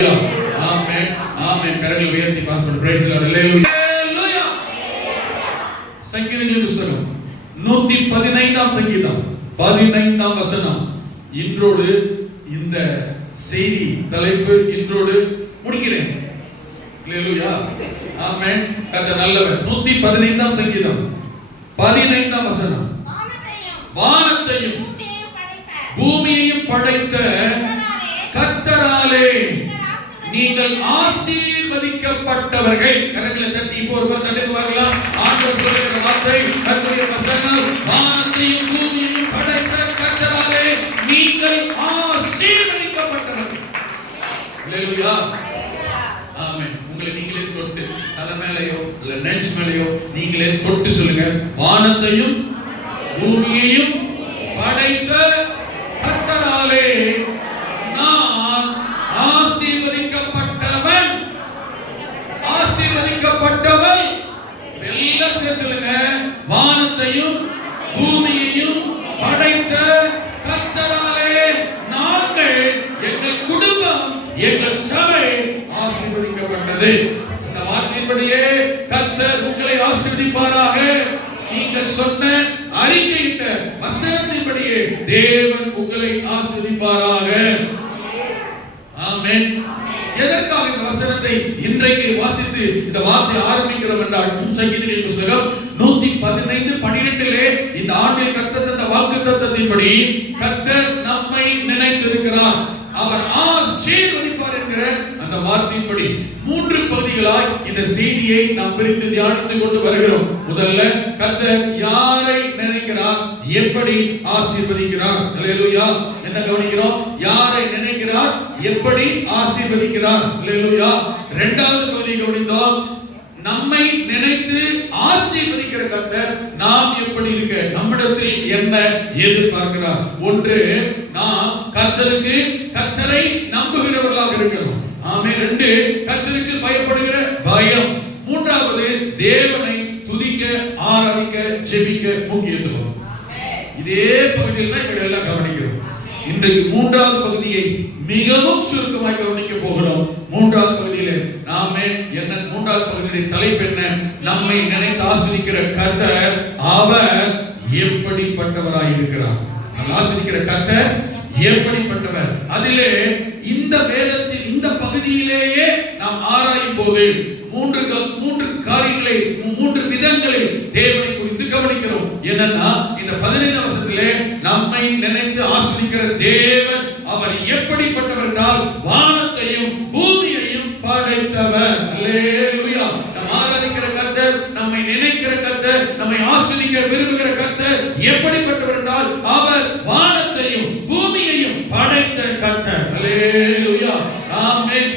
ஆமென் ஆமென். கரங்களை உயர்த்தி pastor praise the Lord. ஹalleluya. சங்கீதங்களின் புத்தகம் 115ஆம் சங்கீதம் 15ஆம் வசனம். இன்றோடு இந்த செய்தி தலைப்பு இன்றோடு முடிக்கிறேன். ஹalleluya. ஆமென். கர்த்தர் நல்லவர். 115ஆம் சங்கீதம் 15ஆம் வசனம். வானத்தையும் பூமியையும் படைத்த கர்த்தராலே நீங்கள் ஆசீர்வதிக்கப்பட்டவர்கள். கரங்களை தட்டி இப்போ ஒருவர் தட்டி பார்க்கலாம். ஆண்டவர் சொல்லுகிற வார்த்தை, கர்த்தருடைய வசனம், வானத்தையும் பூமியையும் படைத்த கர்த்தராலே நீங்கள் ஆசீர்வதிக்கப்பட்டவர்கள். ஹalleluya. ஆமென். உங்களை நீங்களே தொட்டு தலை மேலையோ இல்ல நெஞ்சு மேலையோ நீங்களே தொட்டு சொல்லுங்க, வானத்தையும் பூமியையும் படைத்த கர்த்தராலே நான் ஆசீர்வதிக்கப்பட்டவன். ஆசீர்வதிக்கப்பட்டவன். எல்லாம் சேர்த்து சொல்லுங்க, வானத்தையும் பூமியையும் படைத்த கர்த்தராலே நாங்கள், எங்கள் குடும்பம், எங்கள் சபை ஆசீர்வதிக்கப்பட்டது. இந்த வார்த்தையின்படியே கர்த்தர் உங்களை ஆசீர்வதிப்பாராக. நீங்கள் சொன்ன அறிக்கையிட்ட வசனத்தின்படியே தேவன் உங்களை ஆசீர்வதிப்பாராக. ஆமென். எதற்காக இந்த வசனத்தை இன்றைக்கு வாசித்து இந்த வார்த்தை ஆரம்பிக்கிறோம் என்றால், சங்கீதங்களின் புத்தகம் 115:12 இந்த ஆண்டில் கர்த்தர் தந்த வாக்குத்தத்தத்தின்படி கர்த்தர் நம்மை நினைத்திருக்கிறார், அவர் ஆசீர்வதிப்பார் என்கிற அந்த வார்த்தையின்படி 3 பகுதிகளாய் இந்த செய்தியை நாம் பிரித்து தியானித்துக் கொண்டு வருகிறோம். முதல்ல கர்த்தர் யாரை நினைக்கிறார், எப்படி ஆசீர்வதிக்கிறார். ஹalleluya. என்ன கவனிக்கிறோம்? யாரை நினைக்கிறார், எப்படி ஆசீர்வதிக்கிறார். ஹalleluya. இரண்டாவது பகுதி கவனித்தோம், நம்மை நினைத்து ஆசீர்வதிக்கிற கர்த்தர் நாம் எப்படி இருக்க, நம்மிடத்தில் என்ன எதிர்பார்க்கிறார். ஒன்று, நாம் கர்த்தரை நம்புகிறவர்களாக இருக்கணும். ஆமென். 2, கர்த்தருக்கு பயப்படுகிற பயம். 3வது, தேவனை துதிக்க, ஆராதிக்க, ஜெபிக்க முக்கியத்துவம். இதே பகுதியில் தான் இவங்க எல்லாம் கவனிக்கிறோம். இன்றைக்கு 3வது பகுதியை மிகவும் சுருக்கமாக கவனிக்க போகிறோம். 3வது பகுதியில நாமே என்ன, 3வது பகுதியுடைய தலைப்பு என்ன? நம்மை நினைத்து ஆசீர்வதிக்கிற கர்த்தர் அவர் எப்படிப்பட்டவராய் இருக்கிறார். ஆசீர்வதிக்கிற கர்த்தர் எப்படிப்பட்டவர். அதிலே இந்த வேதத்தில் இந்த பகுதியிலேயே நாம் ஆராயும் போது மூன்று காரியங்களை, 3 விதங்களை தேவனை குறித்து கவனிக்கிறோம். என்னன்னா, இந்த 15 வசனத்திலே நம்மை நினைத்து ஆசீர்வதிக்கிற தேவன் அவர் எப்படிப்பட்டவர் என்றால், வானத்தையும் பூமியையும் படைத்தவர். அல்லேலூயா. நாம் ஆராதிக்கிற கர்த்தர், நம்மை நினைக்கிற கர்த்தர், நம்மை ஆசீர்வதிக்க விரும்புகிற கர்த்தர் எப்படிப்பட்டவர் என்றால், அவர் வானத்தையும் பூமியையும் படைத்த கர்த்தர். அல்லேலூயா. ஆமென்.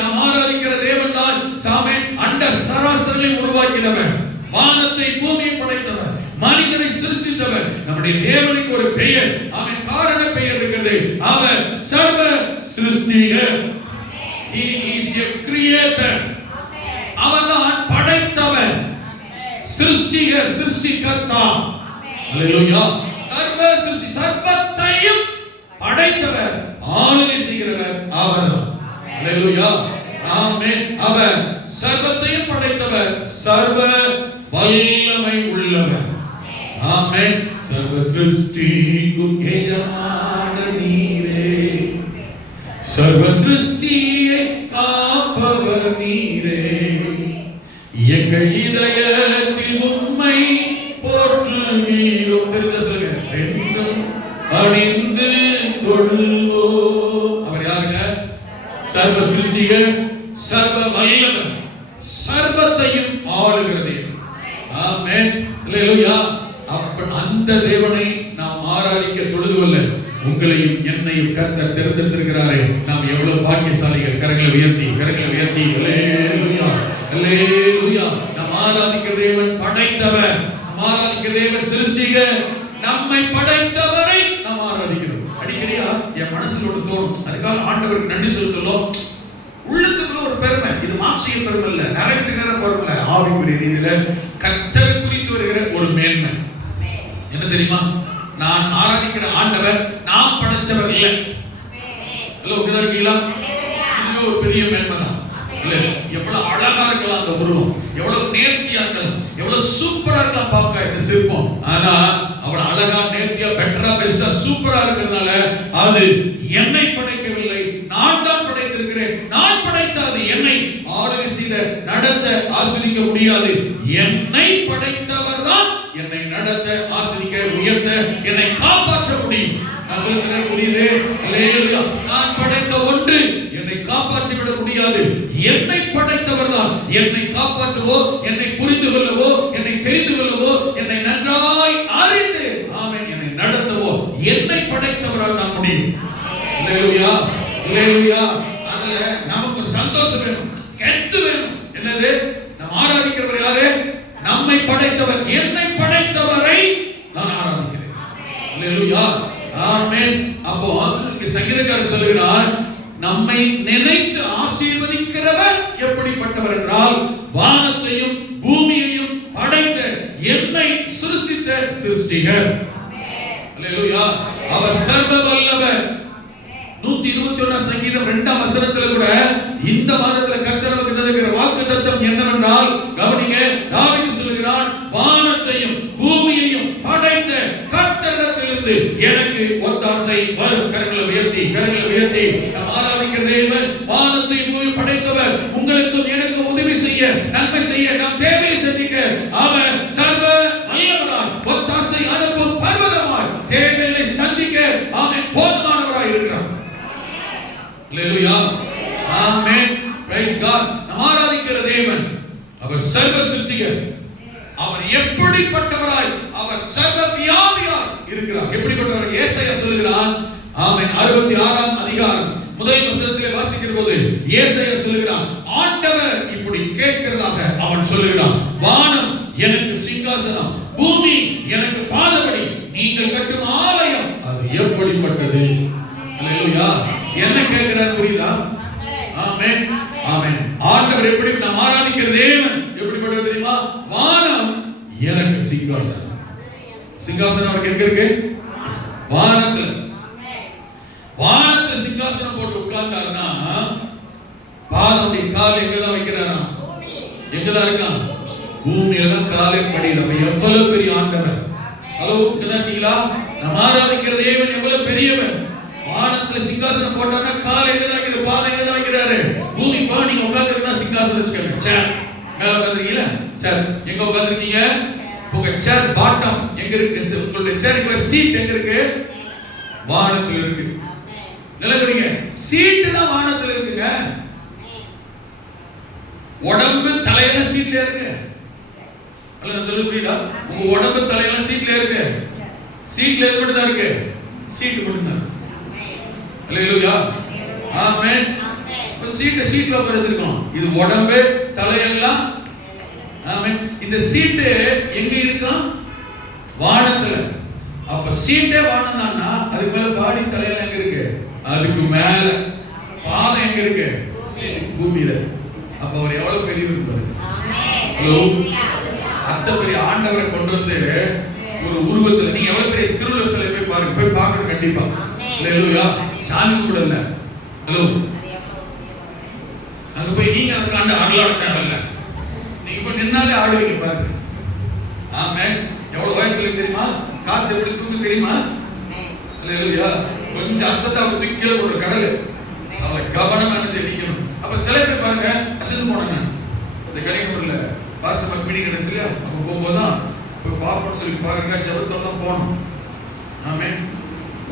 நாம் ஆராதிக்கிற தேவன் தான் சாமென் அண்ட சராசரங்களை உருவாக்கினவர், வானத்தை பூமியை படைத்தவர், மனிதனை சிருஷ்டித்தவர். நம்முடைய தேவனுக்கு ஒரு பெயர், அவன் காரண பெயர் இருக்கிறது. அவர் சர்வ சிருஷ்டிகர். He is a creator. அவர்தான் படைத்தவர், சிருஷ்டிகர், சிருஷ்டிகர்த்தா. ஹalleluya. சர்வ சிருஷ்டி, சர்வத்தையும் படைத்தவர், ஆளுகை செய்கிறவர் அவர்தான். ஹalleluya. ஆமென். அவர் சர்வத்தையும் படைத்தவர், சர்வ வல்லமை உள்ளவர். ஆமென். சர்வ சிருஷ்டிக்கும் எஜமான நீரே, சர்வ சிருஷ்டியை காப்பவர் நீரே, எங்கள் இதயத்தில் உம்மை போற்றுகிறோம். தெரிஞ்ச சொல்லுங்க, என்றும் அணிந்து தொழுவோம். அவர் யாருங்க? சர்வ சிருஷ்டிகர், சர்வ வல்லவர், சர்வத்தையும் ஆளுகிற தேவன். ஆமென். ஹalleluya. அந்த தேவனை நாம் ஆராதிக்க தொழுதுவல்ல, உங்களையும் என்னையும் கர்த்தர் தெரிந்திருக்கிறாரே, நாம் எவ்வளவு பாக்கியசாலிகள். கரங்களை உயர்த்தி ஹalleluya, ஹalleluya. நாம் ஆராதிக்கிற தேவன் படைத்தவர், நாம் ஆராதிக்கிற தேவன் சிருஷ்டிகர், நம்மை படைத்தவரை நாம் ஆராதிக்கிறோம். அடிக்கடியா என் மனசுல ஒரு தோணும், அதுக்காக ஆண்டவருக்கு நன்றி செலுத்தலாம். உள்ளத்துக்குள்ள ஒரு பெருமை, இது மாம்சீக பெருமை இல்ல, நரகத்துக்கு நேர பெருமை இல்ல, ஆவிக்குரிய ரீதியில கர்த்தரை குறித்து வருகிற ஒரு மேன்மை. என்ன தெரியுமா? நான் ஆராதிக்கிற ஆண்டவர் நான் படைச்சவர் இல்லை. ஹலோ, இருக்கீங்களா? அதுவே ஒரு பெரிய மேன்மை தான். எவ்வளவு அழகா இருக்கலாம் அந்த உருவம், எவ்வளவு நேர்த்தியா இருக்கலாம், எவ்வளவு சூப்பரா இருக்கலாம் பார்க்க இந்த சிற்பம். ஆனா அவள் அழகா நேர்த்தியா பெட்டரா பெஸ்டா சூப்பரா இருக்கிறதுனால அது என்னை படைக்கவில்லை, நான் தான் படைத்திருக்கிறேன். நான் படைத்த அது என்னை ஆளுகை செய்த நடத்த ஆசிரிக்க முடியாது. என்னை படைத்தவர் தான் என்னை நடத்த ஆசிரிக்க உயர்த்த என்னை காப்பாற்ற முடியும். நான் சொல்லுகிறேன் புரியுது? அல்லேலூயா. நான் படைத்த ஒன்று என்னை காப்பாற்றி விட முடியாது. என்னை படைத்தவர் தான் என்னை காப்பாற்றுவோ, என்னை புரிந்து கொள்ளவோ, என்னை தெரிந்து கொள்ளவோ, என்னை நன்றாய் அறிந்து ஆமென் என்னை நடத்தவோ என்னை படைத்தவரால் நான் முடியும். அல்லேலூயா, அல்லேலூயா. அதுல நமக்கு சந்தோஷம் வேணும், கெத்து வேணும். என்னது? நாம் ஆராதிக்கிறவர் யாரு? நம்மை படைத்தவர், என்னை படைத்தவரை நான் ஆராதிக்கிறேன். அல்லேலூயா, ஆமென். அப்போ சங்கீதக்காரர் சொல்லுகிறார், நம்மை நினைத்து ஆசீர்வதிக்கிறவர் எப்படிப்பட்டவர் என்றால், வானத்தையும் பூமியையும் படைத்த என்னை சிருஷ்டித்த சிருஷ்டிகர். அல்லேலூயா. அவர் சர்வ வல்லவர். 121 சங்கீதம் 2ஆம் வசனத்துல கூட இந்த மாதத்துல கர்த்தர் நமக்கு தருகிற வாக்குத்தத்தம் என்னவென்றால், கவனிங்க, தாவீது சொல்கிறான், வானத்தையும் பூமியையும் படைத்த கர்த்தரிடத்திலிருந்து எனக்கு ஒத்தாசை வரும். கரங்களை உயர்த்தி, கரங்களை உயர்த்தி நாம் ஆராதிக்கிற தேவன் வானத்தையும் பூமியையும் படைத்தவர். உங்களுக்கும் எனக்கும் உதவி செய்ய, நன்மை செய்ய, நம் தேவையை சந்திக்க அவர் சர்வ வல்லவராய், ஒத்தாசை அனுப்பும் பர்வதமாய், தேவையை சந்திக்க ஆமென் போதுமானவராய் இருக்கிறார். அல்லேலூயா, ஆமென், பிரைஸ் காட். நாம் ஆராதிக்கிற தேவன் அவர் சர்வ சிருஷ்டிகர். அவர் எப்படிப்பட்டவராய், அவர் சர்வ வியாபியாய் இருக்கிறார். எப்படிப்பட்டவர்? ஏசாயா சொல்கிறான், ஆமென், 66ஆம் அதிகாரம் முதல் வசனத்திலே வாசிக்கிற போது ஏசாயா சொல்கிறான், ஆண்டவர் இப்படி கேட்கிறதாக அவன் சொல்கிறான், வானம் எனக்கு சிங்காசனம், பூமி எனக்கு பாதபடி, நீங்கள் கட்டும் ஆலயம் அது எப்படிப்பட்டது. அல்லேலூயா. என்ன கேட்கிறார் புரியுதா? ஆமென், ஆமென். ஆண்டவர் எப்படி, நாம் ஆராதிக்கிற தேவன் எப்படிப்பட்டவர் தெரியுமா? வானம் எனக்கு சிங்காசனம். சிங்காசனம் அவருக்கு எங்க இருக்கு? வானத்துல. வானத்துல சிங்காசனம் போட்டு உட்கார்ந்தாருன்னா பாதமுடைய கால் எங்கதான் வைக்கிறாரா? எங்கதான் இருக்கான்? பூமியில தான் காலை படியுது. அப்ப எவ்வளவு பெரிய ஆண்டவர். ஹலோ, இருக்கீங்களா? நாம் ஆராதிக்கிற தேவன் எவ்வளவு பெரியவர். வானத்துல சிங்காசனம் போட்டாருன்னா கால் எங்கதான் வைக்கிறாரு? பாதம் எங்கதான் வைக்கிறாரு? பூமி. பா, நீங்க உட்கார்ந்துருக்கா சிங்காசனம் வச்சுக்கோங்க. சேர் மேல உட்கார்ந்துருக்கீங்களா? சேர் எங்க உட்கார்ந்துருக்கீங்க? உங்க சேர் பாட்டம் எங்க இருக்கு? உங்களுடைய சேர் சீட் எங்க இருக்கு? வானத்துல இருக்கு. நிலக்கடிங்க, சீட்டு தான் வானத்துல இருக்குங்க. உடம்பு தலையெல்லாம் சீட்ல இருக்கு. அல்ல, நான் சொல்ல புரியுதா? உங்க உடம்பு தலையெல்லாம் சீட்ல இருக்கு. சீட்ல எது மட்டும் தான் இருக்கு? சீட்டு மட்டும் தான். அல்லேலூயா, ஆமென். சீட்ல உட்கார்ந்திருக்கோம். இது உடம்பு தலையெல்லாம். ஆமென். இந்த சீட்டு எங்க இருக்கும்? வானத்துல. அப்ப சீட்டே வானம் தான்னா அதுக்கு மேல பாடி தலையெல்லாம் எங்க இருக்கு? அதுக்கு மேல பாதம் எங்க இருக்கு? பூமியில. அப்ப அவர் எவ்வளவு பெரியவர் பாருங்க. ஹலோ, அத்த பெரிய ஆண்டவரை கொண்டு வந்து ஒரு உருவத்துல, நீங்க எவ்வளவு பெரிய திருவள்ளுவர் சிலை போய் பாருங்க, போய் பார்க்கணும் கண்டிப்பா. அல்லேலூயா. சாமி கூட இல்ல. ஹலோ, அங்க போய் நீங்க அதுக்கு ஆண்டு ஆடலாட தேவையில்ல, நீங்க போய் நின்னாலே ஆடுவீங்க பாருங்க. ஆமென். எவ்வளவு வயசுல தெரியுமா? காத்து எப்படி தூக்கு தெரியுமா? அல்லேலூயா. கொஞ்சம் அசத்தா தூக்கில ஒரு கடல், அவளை கவனமா செடிக்கணும். அப்ப சில பேர் பாருங்க அசந்து போனாங்க. இந்த கலிங்கூர்ல பாஸ்டர் மீட்டிங் கிடைச்சு இல்லையா, அப்ப போகும்போதுதான் போய் பாப்போன்னு சொல்லி பாருங்க, ஜெபத்தெல்லாம் போனோம். ஆமென்.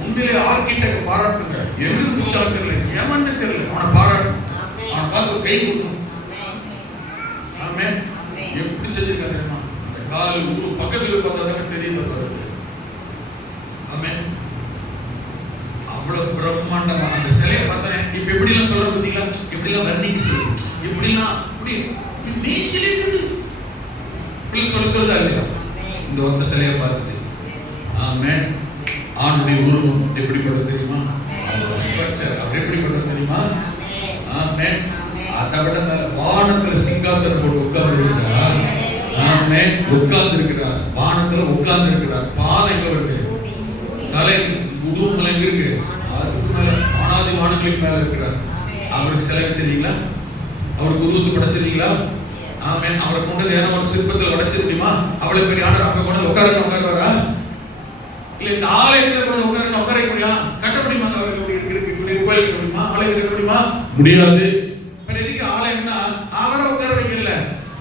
உண்மையிலே ஆர்கிடெக்ட் பாராட்டுங்க. எங்க பிடிச்சாலும் தெரியல, ஏமான்னு தெரியல, அவனை பாராட்டணும், அவனை பார்த்து கை கொடுக்கணும். ஆமென். எப்படி செஞ்சிருக்காங்க தெரியுமா? அந்த கால் ஊரு பக்கத்துல பார்த்தாதான் தெரியுது. ஆமென். அவ்வளவு பிரம்மாண்டமா அந்த சிலையை பார்த்தேன். இப்ப எப்படி எல்லாம் சொல்ற பார்த்தீங்களா? எப்படி எல்லாம் வர்ணிக்க சொல்லு, எப்படி எல்லாம் அப்படி மேசில இருக்குது இப்படி சொல்லுதா இல்லையா? இந்த ஒத்த சிலையை பார்த்துட்டு. ஆமென். ஆணுடைய உருவம் எப்படிப்பட்டது தெரியுமா? அவரோட ஸ்ட்ரக்சர் அவர் எப்படிப்பட்டது தெரியுமா? ஆமென். அதை விட வானத்துல சிங்காசனம் போட்டு உட்கார்ந்து இருக்கிறார். ஆமென். உட்கார்ந்து இருக்கிறார், வானத்துல உட்கார்ந்து இருக்கிறார். பாதம் எங்க வருது? தலை உருவம் எங்க இருக்கு? அதுக்கு மேல ஆனாதி வானங்களுக்கு மேல இருக்கிறார். அவருக்கு சிலை வச்சிருக்கீங்களா? அவருக்கு உருவத்தை படைச்சிருக்கீங்களா? ஆமென். அவரை கொண்டு ஏன்னா ஒரு சிற்பத்தில் உடைச்சிட முடியுமா? அவ்வளவு பெரிய ஆண்டவர் அங்க கொண்டு உட்காருவாரா? இல்ல இந்த ஆலயத்தில் கொண்டு உட்கார முடியுமா? கட்ட முடியுமா? அவருக்கு இப்படி கோயில் கட்ட முடியுமா? ஆலயம் கட்ட முடியுமா? முடியாது. எதுக்கு ஆலயம்னா அவரை உட்கார வைக்கல,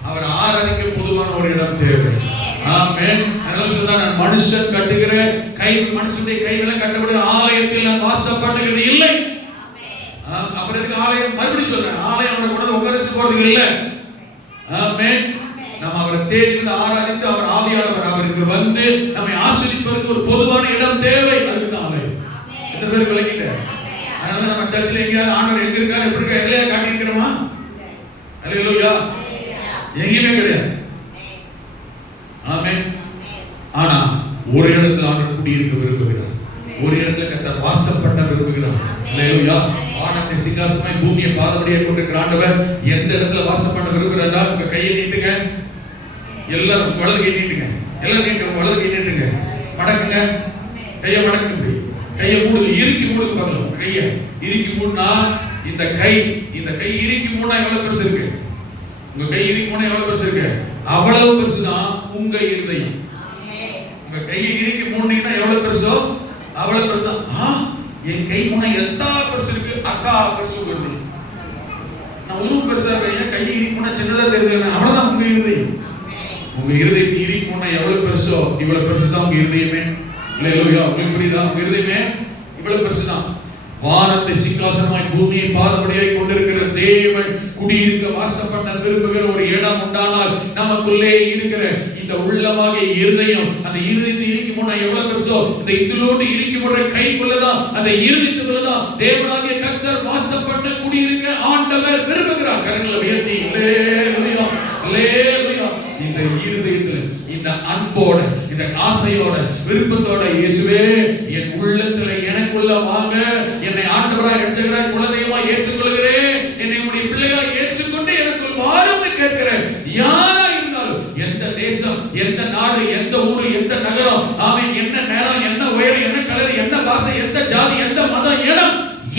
அவர் ஆராதிக்க பொதுவான ஒரு இடம் தேவை. ஆமென். அதனால சொல்றேன், நான் மனுஷன் கட்டுகிற மனுஷனுடைய கைகளை கட்டப்படுகிற ஆலயத்தில் நான் வாசம் பண்ணுகிறது இல்லை. அப்புறம் எதுக்கு ஆலயம்? மறுபடியும் சொல்றேன், ஆலயம் அவரை கொண்டு உட்கார வச்சு போறது இல்லை. ஆமென். நம்ம அவரை தேடி ஆராதித்து அவர் ஆவியானவர் அவருக்கு வந்து நம்மை ஆசீர்வதிப்பதற்கு ஒரு பொதுவான இடம் தேவை. அதுதான் ஆலயம். எத்தனை பேர் விளங்கிட்ட? அதனால நம்ம சர்ச்சில் எங்கேயாவது ஆண்டவர் எங்க இருக்காரு எப்படி இருக்கா எங்கேயா காட்டியிருக்கிறோமா? அல்லேலூயா. எங்கேயுமே கிடையாது. ஆமென். ஆனா ஒரு இடத்துல ஆண்டவர் குடியிருக்க விரும்புகிறார். ஒரு இடத்துல கர்த்தர் வாசம் பண்ண விரும்புகிறார். அல்லேலூயா. வானத்தை சிங்காசனமாய் பூமியை பாதபடியாய் கொண்டிருக்கிற ஆண்டவர் எந்த இடத்துல வாசம் பண்ண விரும்புகிறாரா? உங்க கையை நீட்டுங்க. எல்லாரும் வலது கை நீட்டுங்க. எல்லாரும் நீட்டுங்க. வலது கை நீட்டுங்க. மடக்குங்க. கையை மடக்க முடியும். கையை மூடுங்க. இறுக்கி மூடுங்க பார்க்கலாம். உங்க கையை இறுக்கி மூடுனா இந்த கை இறுக்கி மூடா எவ்வளவு பெருசு இருக்கு? உங்க கை இறுக்கி மூடா எவ்வளவு பெருசு இருக்கு? அவ்வளவு பெருசுதான் உங்க இருதயம். உங்க கையை இறுக்கி மூடினீங்கன்னா எவ்வளவு பெருசோ அவ்வளவு பெருசா. என் கை மூணா எத்தா பெருசு இருக்கு? அக்கா பெருசு வருது. நான் உருவம் பெருசா இருக்கேன், கையை இறுக்கி மூடா சின்னதா தெரியுது. அவ்வளவுதான் உங்க இருதயம். உங்க இருதயத்தை இறுக்கி மூடா எவ்வளவு பெருசோ இவ்வளவு பெருசுதான் உங்க இருதயமே. அல்லேலூயா. உங்களுக்கு புரியுதா? உங்க இருதயமே இவ்வளவு பெருசுதான். வானத்தை சிங்காசனமாய் பூமியை பாதபடியாய் கொண்டிருக்கிற தேவன் குடியிருக்க வாசம் பண்ண விரும்புகிற ஒரு இடம் உண்டானால் நமக்குள்ளே இருக்கிற இந்த உள்ளமாகிய இருதயம், அந்த இருதயத்தை இறுக்கி மூடா எவ்வளவு பெருசோ இந்த இதிலோடு இறுக்கி மூடுற கைக்குள்ளதான், அந்த இருதயத்துக்குள்ளதான் தேவனாகிய கர்த்தர் வாசம் பண்ண குடியிருக்க ஆண்டவர் விரும்புகிறார். கரங்களை உயர்த்தி அல்லேலூயா அல்லேலூயா. இந்த இருதயத்துல இந்த அன்போட இந்த ஆசையோட விருப்பத்தோட இயேசுவே என் உள்ளத்துல எனக்குள்ள வாங்க, என்னை ஆண்டவராய் இரட்சகராய் குலதெய்வமாய் ஏற்றுக்கொள்கிறேன், என்னை உம்முடைய பிள்ளையாய் ஏற்றுக்கொண்டு எனக்குள் வாரும்னு கேட்கிறேன். யாரா இருந்தாலும், எந்த தேசம், எந்த நாடு, எந்த ஊரு, எந்த நகரம், அவன் என்ன நேரம், என்ன உயரம், என்ன கலர், என்ன பாஷை, எந்த ஜாதி, எந்த மதம், இடம்,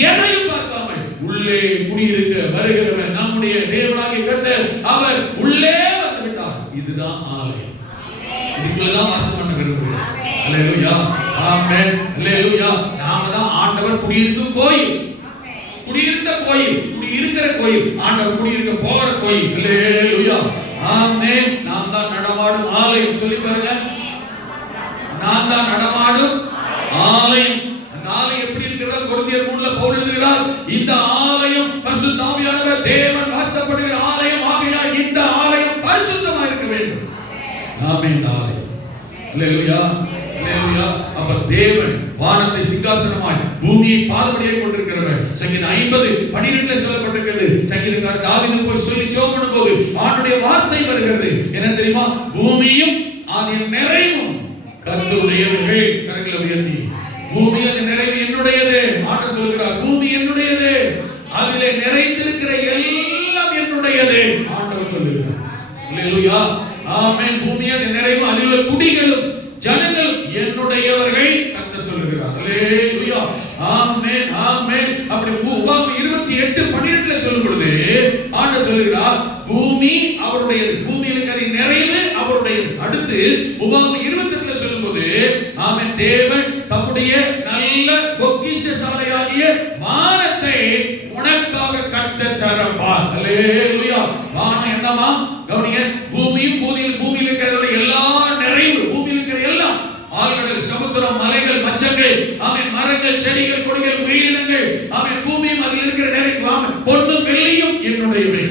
எதையும் பார்க்காமல் உள்ளே குடியிருக்க வருகிறவன் நம்முடைய தேவனாகிய கர்த்தர். அவர் உள்ளே வந்து விட்டார். இதுதான் ஆலயம். இதுக்குள்ளதான் வாசம் பண்ண விரும்புகிறார். அல்லேலூயா. ஆமென். அல்லேலூயா. நாம தான் ஆண்டவர் குடியிருக்கும் கோயில். குடியிருந்த கோயில், குடியிருக்கிற கோயில், ஆண்டவர் குடியிருக்க போகிற கோயில். அல்லேலூயா. ஆமென். நாம் தான் நடமாடும் ஆலயம். சொல்லி பாருங்க, நாம் தான் நடமாடும் ஆலயம். அந்த ஆலயம் எப்படி இருக்கிறதா? கொரிந்தியர் 3ல பவுல் எழுதுகிறார், இந்த ஆலயம் பரிசுத்த ஆவியானவர் தேவன் வாசப்படுகிற ஆலயம் ஆகையால் இந்த ஆலயம் பரிசுத்தமாக இருக்க வேண்டும். ஆமென். ஆலயம். அல்லேலூயா அல்லேலூயா. அப்ப தேவன் வானத்தை சிங்காசனமாய் பூமியை பாதபடியாய் கொண்டிருக்கிறவர். சங்கீதம் 50:12 சொல்லப்பட்டிருக்கிறது. சங்கீதக்காரர் தாவீது போய் சொல்லி ஜெபம் பண்ணும்போது ஆண்டவருடைய வார்த்தை வருகிறது. என்ன தெரியுமா? பூமியும் அதன் நிறைவும் கர்த்தருடையவைகள். கரங்களை உயர்த்தி, பூமி அதன் நிறைவு என்னுடையது. ஆண்டவர் சொல்கிறார், பூமி என்னுடையது, அதிலே நிறைந்திருக்கிற எல்லாம் என்னுடையது. ஆண்டவர் சொல்லுகிறார். அல்லேலூயா. ஆமென். பூமி அதன் நிறைவு, அதில் உள்ள குடிகளும் ஜனங்கள் என்னுடையவர்கள். கர்த்தர் சொல்லுகிறார். அல்லேலூயா. ஆமென். ஆமென். அப்படி உபாகமம் 28:12 சொல்லும் பொழுது ஆண்டவர் சொல்லுகிறார், பூமி அவருடையது, பூமியில் இருக்கிற நிறைவு அவருடையது. அடுத்து உபாகமம் 28 சொல்லும்போது ஆமென், தேவன் தம்முடைய நல்ல பொக்கிஷசாலையாகிய வானத்தை உனக்காக கட்டத் தரப்பார். அல்லேலூயா. வானம் என்னமா? கவனிங்க. பூமியும் பூமியில் இருக்கிற எல்லா நிறைவு, பூமியில் இருக்கிற எல்லாம், ஆழ்கடல், சமுத்திரம், மலைகள், மச்சங்கள், ஆமென், மரங்கள், செடிகள், கொடிகள், உயிரினங்கள், ஆமென், பூமியும் அதில் இருக்கிற நிறைவு, ஆமென், பொன்னும் வெள்ளியும் என்னுடையவை.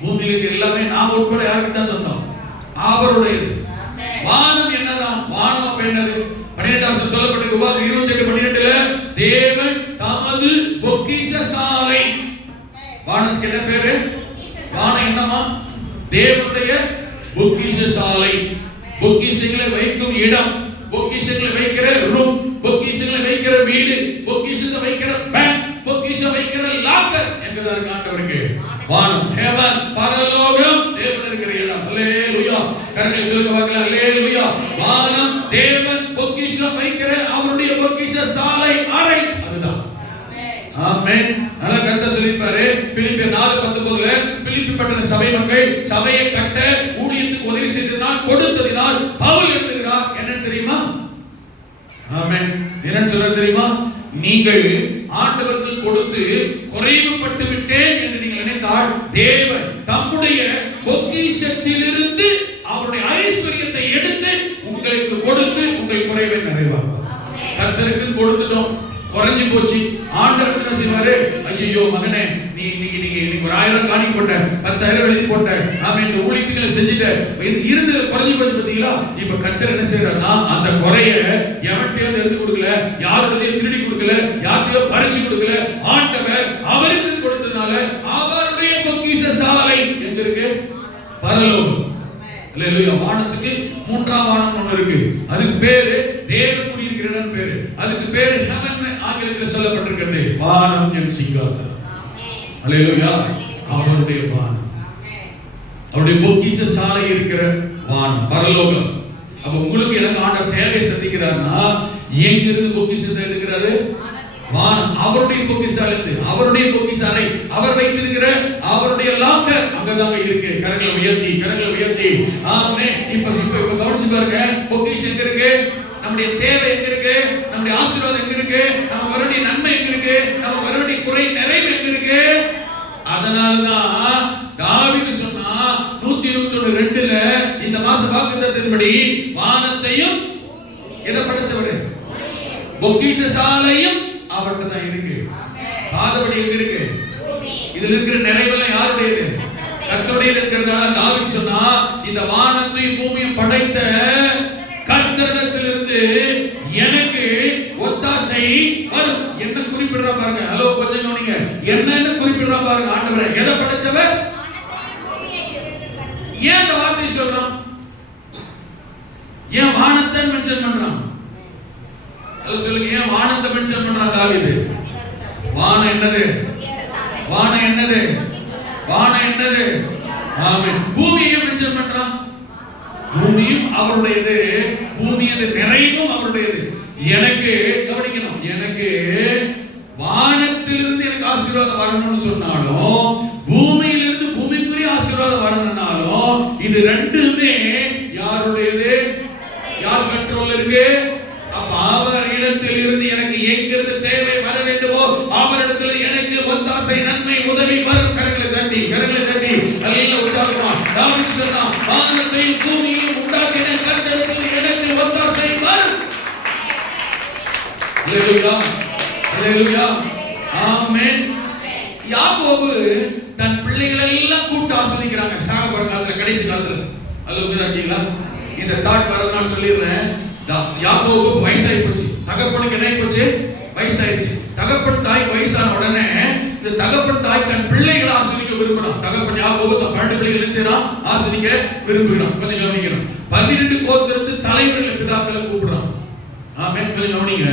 பூமியில் இருக்கிற எல்லாமே நாம் உட்பட யாருக்கு தான் சொந்தம்? அவருடையது. வானம் என்னதான்? வானம் அப்ப என்னது? 12வது சொல்லப்பட்டிருக்கு. உபாகமம் 28:12 தேவன் தமது பொக்கிஷசாலை. வானத்துக்கு என்ன பேரு? வானம் என்னமா? தேவனுடைய பொக்கிஷசாலை. பொக்கிஷங்களை வைக்கும் இடம், பொக்கிஷங்களை வைக்கிற ரூம், பொக்கிஷங்களை வைக்கிற வீடு, பொக்கிஷத்தை வைக்கிற பேங்க், பொக்கிஷம் வைக்கிற லாக்கர் எங்கதான் இருக்கு? ஆண்டவருக்கு வானம், ஹெவன், பரலோகம், தேவன் இருக்கிற இடம். அல்லேலூயா. கரங்களை சொல்லுங்க பார்க்கலாம். அல்லேலூயா. வானம் தேவன் பொக்கிஷம் வைக்கிற அவருடைய பொக்கிஷசாலை அறை. அதுதான். ஆமென். நல்லா கர்த்தர் சொல்லி பின்பற்றின சபை மக்கள் சபையை கட்ட ஊழியத்துக்கு உதவி செய்ததினால் கொடுத்ததினால் பவுல் எழுதுகிறார் என்ன தெரியுமா? ஆமென். என்ன சொல்ற தெரியுமா? நீங்கள் ஆண்டவருக்கு கொடுத்து குறைவுபட்டு விட்டேன் என்று நீங்கள் நினைத்தால் தேவன் தம்முடைய பொக்கிஷத்திலிருந்து அவருடைய ஐஸ்வரியத்தை எடுத்து உங்களுக்கு கொடுத்து உங்கள் குறைவை நிறைவாக்குவார். கர்த்தருக்கு கொடுத்துட்டோம், குறைஞ்சு போச்சு. ஆண்டவர் என்ன செய்வாரு? ஐயோ மகனே, நீ இன்னைக்கு ஒரு 1000 காணிக்கை போட்ட, 10,000 எழுதி போட்ட, நாம இந்த ஊழியங்களை செஞ்சுட்ட, இருந்து குறைஞ்சு போச்சு பாத்தீங்களா? இப்ப கர்த்தர் என்ன செய்யறாருன்னா அந்த குறைய எவன்கிட்டயோ எழுதி கொடுக்கல, யாருடையோ திருடி கொடுக்கல, யார்கிட்டயோ பறிச்சு கொடுக்கல. ஆண்டவர் அவருக்கு கொடுத்ததுனால அவருடைய பொக்கிஷ சாலை எங்க இருக்கு? பரலோகம். அல்லேலூயா. வானத்துக்கு 3ஆம் வானம் ஒன்று இருக்கு. அதுக்கு பேரு தேவன் குடியிருக்கிற இடம் பேரு. அதுக்கு பேரு ஹெவன் ஆங்கிலத்தில் சொல்லப்பட்டிருக்கிறது. வானம் என் சிங்காசனம். அல்லேலூயா. அவருடைய வானம், அவருடைய பொக்கிஷ சாலை இருக்கிற வானம், பரலோகம். அப்ப உங்களுக்கு எனக்கு ஆண்டவர் தேவை சந்திக்கிறார்னா எங்க இருந்து பொக்கிஷத்தை எடுக்கிறாரு? வானம். அவருடைய பொக்கிஷாலத்து, அவருடைய பொக்கிஷாலை, அவர் வைத்திருக்கிற அவருடைய லாக்கர் அங்கதாங்க இருக்கு. கரங்களை உயர்த்தி, கரங்களை உயர்த்தி. ஆமென். இப்ப கவனிச்சு பாருங்க, பொக்கிஷம் எங்க இருக்கு? நம்முடைய தேவை எங்க இருக்கு? நம்முடைய ஆசீர்வாதம் எங்க இருக்கு? நமக்கு வரக்கூடிய நன்மை எங்க இருக்கு? நமக்கு வரக்கூடிய குறை நிறைவு எங்க இருக்கு? அதனாலதான் தாவீது சொன்னா 121:2ல இந்த மாச வாக்குத்தத்தத்தின்படி வானத்தையும் எதை படைச்சவரு? பொக்கிஷ சாலையும் அவர்கிட்ட தான் இருக்கு. பாதபடி எங்க இருக்கு? இதுல இருக்கிற நிறைவெல்லாம் யாருடையது? கர்த்தருடையது இருக்கிறதால தாவீது சொன்னா இந்த வானத்தையும் பூமியும் படைத்த கர்த்தரிடத்திலிருந்து எனக்கு ஒத்தாசை வரும். என்ன குறிப்பிடுறா பாருங்க. ஹலோ, கொஞ்சம் கவனிங்க. என்னன்னு குறிப்பிடுறா பாருங்க. ஆண்டவரே எதை படைச்சவர்? ஏன் இந்த வார்த்தை சொல்றான்? ஏன் வானத்தை மென்ஷன் பண்றான்? ஹலோ சொல்லுங்க. ஏன் வானத்தை மென்ஷன் பண்றான் தாவீது? வானம் என்னது? வானம் என்னது? வானம் என்னது? ஆமென். பூமியை மென்ஷன் பண்றான். பூமியும் அவருடையது, பூமியது நிறைவும் அவருடையது. எனக்கு கவனிக்கணும், எனக்கு வானத்திலிருந்து எனக்கு ஆசீர்வாதம் வரணும்னு சொன்னாலும், பூமியிலிருந்து பூமிக்குரிய ஆசீர்வாதம் வரணும்னாலும், இது ரெண்டுமே யாருடையது? யார் கண்ட்ரோல்ல இருக்கு? அப்ப அவர் இடத்தில் இருந்து எனக்கு எங்கிருந்து தேவை வர வேண்டுமோ அவரிடத்தில் எனக்கு ஒத்தாசை நன்மை உதவி வரும். கரங்களை தட்டி, கரங்களை தட்டி நல்ல உற்சாகமா தாவீது சொன்னான், வானத்தையும் பூமியையும் உண்டாக்கின கர்த்தரிடத்தில் எனக்கு ஒத்தாசை வரும். அல்லேலூயா, அல்லேலூயா, ஆமென். யாக்கோபு தன் பிள்ளைகளை எல்லாம் கூட்டி ஆசீர்வதிக்கிறாங்க. சாகபர காலத்துல, கடைசி காலத்துல. அது இருக்கீங்களா? இந்த தாட் வரது நான் சொல்லிடுறேன். யாக்கோபுக்கு வயசாகி போச்சு, தகப்பனுக்கு என்ன போச்சு? வயசாயிடுச்சு. தகப்பன் தாய் வயசான உடனே இந்த தகப்பன் தாய் தன் பிள்ளைகளை ஆசீர்வதிக்க விரும்புறான். தகப்பன் யாக்கோபு தன் 12 பிள்ளைகளை என்ன செய்றான்? ஆசீர்வதிக்க விரும்புகிறான். கொஞ்சம் கவனிக்கணும். 12 கோத்திரத்து தலைவர்களை பிதாக்களை கூப்பிடுறான். ஆமென். கொஞ்சம் கவனிங்க.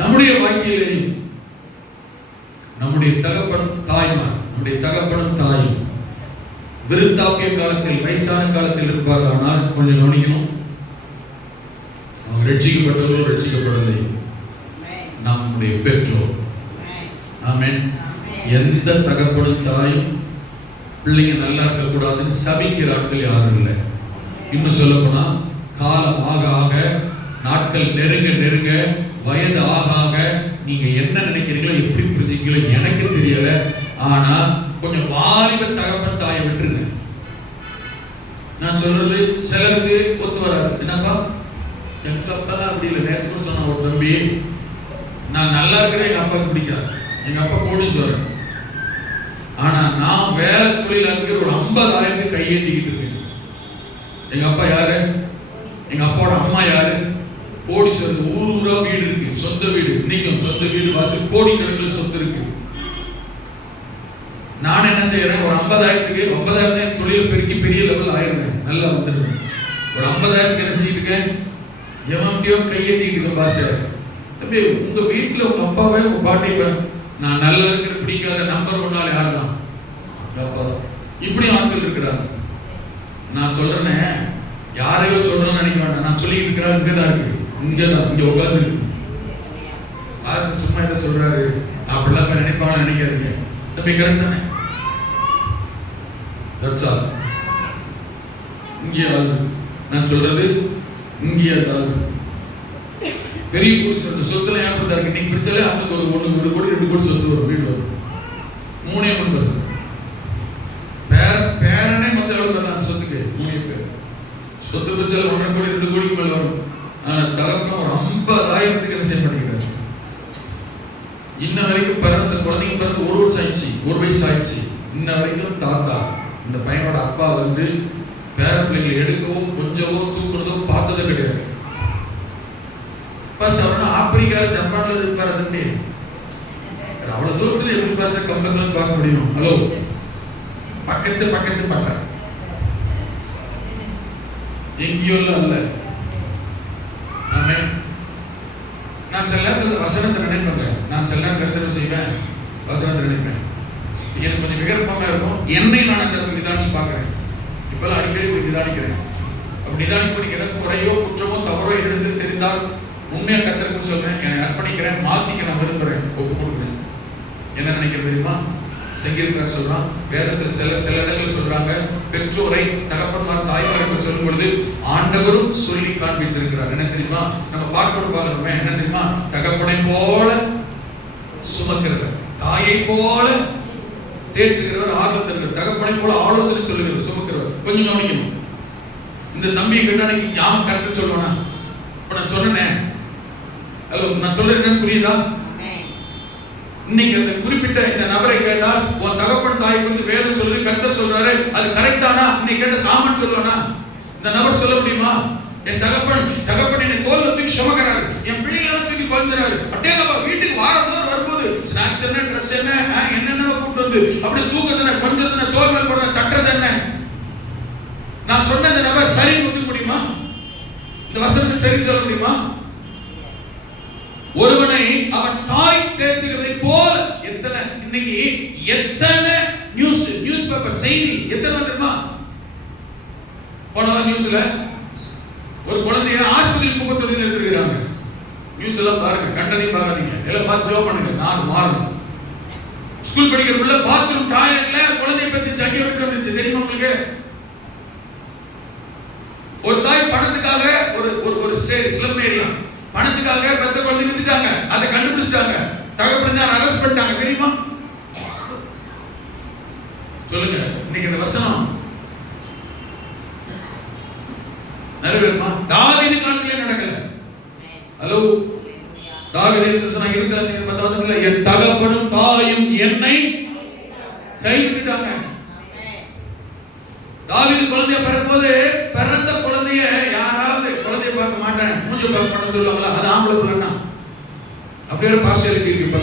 நம்முடைய வாழ்க்கையிலே நம்முடைய தகப்பன் தாய்மார், நம்முடைய தகப்பனும் தாயும் விருத்தாப்பிய காலத்தில், வயசான காலத்தில் இருப்பார்கள். ஆனால் கொஞ்சம் கவனிக்கணும், அவங்க ரட்சிக்கப்பட்டவர்களோ ரட்சிக்கப்படவில்லை, நம்முடைய பெற்றோர். ஆமென். எந்த தகப்பனும் தாயும் பிள்ளைங்க நல்லா இருக்க கூடாதுன்னு சபிக்கிற ஆட்கள் யாரும் இல்லை. இன்னும் சொல்ல போனா, காலம் ஆக ஆக, நாட்கள் நெருங்க நெருங்க, வயது ஆக ஆக, நீங்க என்ன நினைக்கிறீங்களோ, எப்படி புரிஞ்சுக்கீங்களோ எனக்கு தெரியல. ஆனா கொஞ்சம் வாலிப தகப்பன் தாயை விட்டுருங்க. நான் சொல்றது சிலருக்கு ஒத்து வராது. என்னப்பா, எங்க அப்பா அப்படி இல்லை. நேற்று கூட சொன்ன ஒரு தம்பி, நான் நல்லா இருக்கிறேன், எங்க அப்பாவுக்கு பிடிக்காது. எங்க அப்பா கோடீஸ்வரன், ஆனா நான் வேலை தொழில இருக்கிற ஒரு 50,000 கையேந்திக்கிட்டு இருக்கேன். எங்க அப்பா யாரு? எங்க அப்பாவோட அம்மா யாரு? கோடீஸ்வரன். ஊரா வீடு இருக்கு, சொந்த வீடு. இன்னைக்கும் சொந்த வீடு, வாசல், கோடிக்கணக்கில் சொத்து இருக்கு. நான் என்ன செய்யறேன்? ஒரு 50,000 தொழில் பெருக்கி பெரிய லெவல் ஆயிருவேன், நல்லா வந்துருவேன். ஒரு 50,000 என்ன செஞ்சுட்டு இருக்கேன்? எவன்கிட்டயோ கையேந்திக்கிட்டு இருக்கேன். பாஸ்டர், தம்பி, உங்க வீட்டுல உங்க அப்பாவே உங்க பாட்டி, நான் நல்லா இருக்கிற பிடிக்காத நம்பர் 1 ஆள் யார் தான்? இப்படி ஆட்கள் இருக்கிறாங்க. நான் சொல்றேனே, யாரையோ சொல்றேன்னு நினைக்க வேண்டாம். நான் சொல்லிட்டு இருக்கிறாரு, இங்கதான் இருக்கு, இங்கதான், இங்க உட்கார்ந்து இருக்கு. அது சும்மா என்ன சொல்றாரு அப்படிலாம் நினைப்பாங்க நினைக்காதீங்க. தம்பி கரெக்ட் தானே? That's all. இங்கே நான் சொல்றது இங்கே பெரிய கோடி சொத்துல ஞாபகத்தா இருக்கு. நீங்க பிடிச்சாலே அவனுக்கு ஒரு 1 கோடி 2 கோடி சொத்து வரும், வீடு வரும். 3% பேரனே மொத்தம் எவ்வளவு பேர் அந்த சொத்துக்கு? 3 பேர். சொத்து பிடிச்சால 1.5 கோடி 2 கோடிக்கு மேல வரும். ஆனா தகப்பன் ஒரு 50,000க்கு என்ன செய்ய மாட்டேங்கிறாரு. இன்ன வரைக்கும் பிறந்த குழந்தைங்க பிறந்து 1 வருஷம் ஆயிடுச்சு, 1 வயசு ஆயிடுச்சு. இன்ன வரைக்கும் தாத்தா இந்த பையனோட அப்பா வந்து பேர பிள்ளைகளை எடுக்கவோ கொஞ்சவோ தூக்குறதோ பார்த்ததே கிடையாது. அவரோட ஆப்பிரிக்கால ஜப்பான்ல இருப்பாரு. அவ்வளவு தூரத்துல எப்படி பேச கம்பெனில பார்க்க முடியும்? ஹலோ, பக்கத்து பண்றாரு, எங்கேயோ இல்ல. ஆமென். நான் சில நேரத்தில் வசனத்தை நினைப்பேங்க. நான் சில நேரம் கருத்து செய்வேன், வசனத்தை நினைப்பேன். எனக்கு கொஞ்சம் விகற்பமா இருக்கும். என்னை நான் அந்த நிதானிச்சு பார்க்கிறேன். இப்பெல்லாம் அடிக்கடி போய் நிதானிக்கிறேன். அப்படி நிதானிப்படி எனக்கு குறையோ குற்றமோ தவறோ எடுத்து தெரிந்தால் உண்மையா கத்தருக்கு சொல்றேன், என்னை அர்ப்பணிக்கிறேன், மாத்திக்க நான் விரும்புறேன், ஒப்பு கொடுக்குறேன். என்ன நினைக்கிறது தெரியுமா? சங்கீதக்காரர் சொல்றான், வேதத்தில் சில இடங்கள் சொல்றாங்க, பெற்றோரை தகப்பன்மார் தாய்மார்கள் சொல்லும் பொழுது ஆண்டவரும் சொல்லி காண்பித்திருக்கிறார். என்ன தெரியுமா? நம்ம பார்க்கணுமே என்ன தெரியுமா? தகப்பனை போல சுமக்கிறவர், தாயை போல தேற்றுகிறவர், ஆதரிக்கிறவர், தகப்பனை போல ஆலோசனை சொல்லுகிறவர், சுமக்கிறவர். கொஞ்சம் கவனிக்கணும். இந்த தம்பியை கேட்டானைக்கு யாம கரெக்ட் சொல்லுவானா? இப்ப நான் சொன்னேன், ஹலோ, நான் சொல்றது என்ன புரியுதா? இன்னைக்கு அந்த குறிப்பிட்ட இந்த நபரை கேட்டால் உன் தகப்பன் தாய் குறித்து வேதம் சொல்லுது, கர்த்தர் சொல்றாரு, அது கரெக்டானா? இன்னைக்கு கேட்ட ஆமன் சொல்லுவானா? இந்த நபர் சொல்ல முடியுமா? என் தகப்பன் என்னை தோல்ல தூக்கி சுமக்கிறாரு, என் பிள்ளைகளை தூக்கி கொல்லுறாரு. அட்டேங்கப்பா, வீட்டுக்கு வாரந்தோறும் வரும்போது ஸ்நாக்ஸ் என்ன, ட்ரெஸ் என்ன, என்னென்ன கூப்பிட்டு வந்து அப்படி தூக்கத்தின கொஞ்சத்தின தோல் மேல் போடுற தட்டுறது என்ன? நான் சொன்ன இந்த நபர் சரி ஒத்துக்க முடியுமா? இந்த வசனத்துக்கு சரி சொல்ல முடியுமா? ஒருவனை அவன் தாய் தேற்றுகிறதை போல இன்னைக்கு எத்தனை நியூஸ் பேப்பர் செய்தி எத்தனை தெரியுமா? போன நியூஸ்ல ஒரு குழந்தைய ஆஸ்பத்திரியில் குப்பத்தொட்டியில் எடுத்துக்கிறாங்க. நியூஸ் எல்லாம் பாருங்க, கண்டதையும் பார்க்காதீங்க, எல்லாம் பார்த்து ஜோ பண்ணுங்க. நான் மாறணும். ஸ்கூல் படிக்கிற பிள்ளை பாத்ரூம் டாய்லெட்ல குழந்தைய பத்தி சட்டி எடுத்து வந்துச்சு, தெரியுமா உங்களுக்கு? ஒரு தாய் பணத்துக்காக ஒரு ஸ்லம் ஏரியா பணத்துக்காக பெத்த குழந்தை வித்துட்டாங்க, அதை கண்டுபிடிச்சிட்டாங்க, தகப்பன் தான் அரெஸ்ட் பண்ணிட்டாங்க, தெரியுமா? சொல்லுங்க, இன்னைக்கு இந்த வசனம் நிறைவேறுமா? தாவீது காலத்திலே நடக்கல. ஹலோ, தாவீது சொன்னா 10 என் தகப்பனும் தாயும் என்னை கைவிட்டுட்டாங்க. தாவீது குழந்தைய பிறக்கும்போது பிறந்த குழந்தைய யாராவது குழந்தைய பார்க்க மாட்டேன், மூஞ்ச பார்க்க மாட்டேன்னு சொல்லுவாங்களா? அது ஆம்பளை பிள்ளைன்னா அப்படியே ஒரு பார்சியாலிட்டி இருக்கு.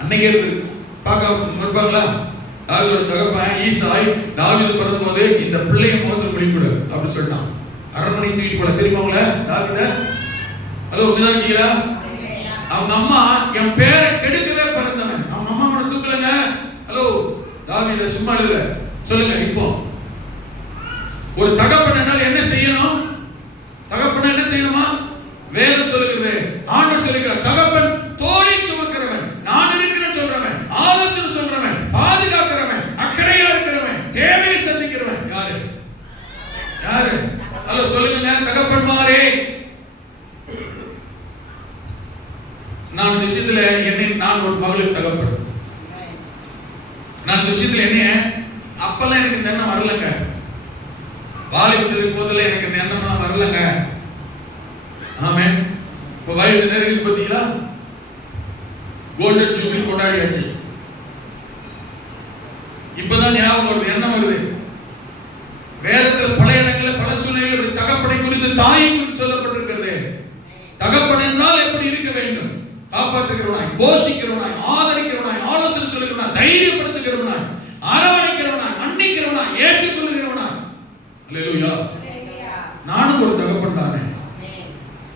அன்னைக்கே இருக்கு, பார்க்க இருப்பாங்களா? தாவீதோட தகப்பன் ஈசாய் தாவீது பிறந்த போது இந்த பிள்ளைய மோதிரம் பிடிக்கூடாது அப்படின்னு சொல்லிட்டான். அரண்மனை தூக்கிட்டு போல, தெரியுமாங்களா தாவீத? ஹலோ, உங்கதான் இருக்கீங்களா? அவங்க அம்மா என் பேரை கெடுக்கவே பிறந்தவன், அவங்க அம்மா அவனை தூக்கலங்க. ஹலோ, தாவீத சும்மா இல்ல, சொல்லுங்க. இப்போ ஒரு தகப்பன் என்ன செய்யணும்? தகப்பன் என்ன செய்யணுமா? வேதம் சொல்லுகிறது, ஆண்டவர் சொல்லுகிறார், தகப்பன் தோளை சுமக்கிறவன், நான் இருக்கிறேன் சொல்றவன், ஆலோசனை சொல்றவன், பாதுகாக்கிறவன், அக்கறையா இருக்கிறவன், தேவையை சந்திக்கிறவன் யாரு? யாரு? ஹலோ, சொல்லுங்க தகப்பன்மாரே. நான் இந்த விஷயத்துல நான் ஒரு மகளுக்கு தகப்பன். நான் இந்த விஷயத்துல அப்பெல்லாம் எனக்கு இந்த எண்ணம் வரலங்க. வாலிபத்தில் போதில் எனக்கு இந்த எண்ணம் வரலங்க. ஆமென். இப்ப வயது நெருங்கி பார்த்தீங்களா? கோல்டன் ஜூபிலி கொண்டாடியாச்சு. இப்பதான் ஞாபகம் வருது, எண்ணம் வருது. வேதத்தில் பல இடங்களில் பல சூழ்நிலைகள் இப்படி தகப்பனை குறித்து தாயை குறித்து சொல்லப்பட்டிருக்கிறது. தகப்பன் என்றால் எப்படி இருக்க வேண்டும்? காப்பாற்றுகிறவனாய், போஷிக்கிறவனாய், ஆதரிக்கிறவனாய், ஆலோசனை சொல்லுகிறவனாய், தைரியப்படுத்துகிறவனாய், அரவணைக்கிறவனாய், மன்னிக்கிறவனாய், ஏற்றுக்கொள்ளுகிறவனாய். அல்லேலூயா. நானும் ஒரு தகப்பன் தானே.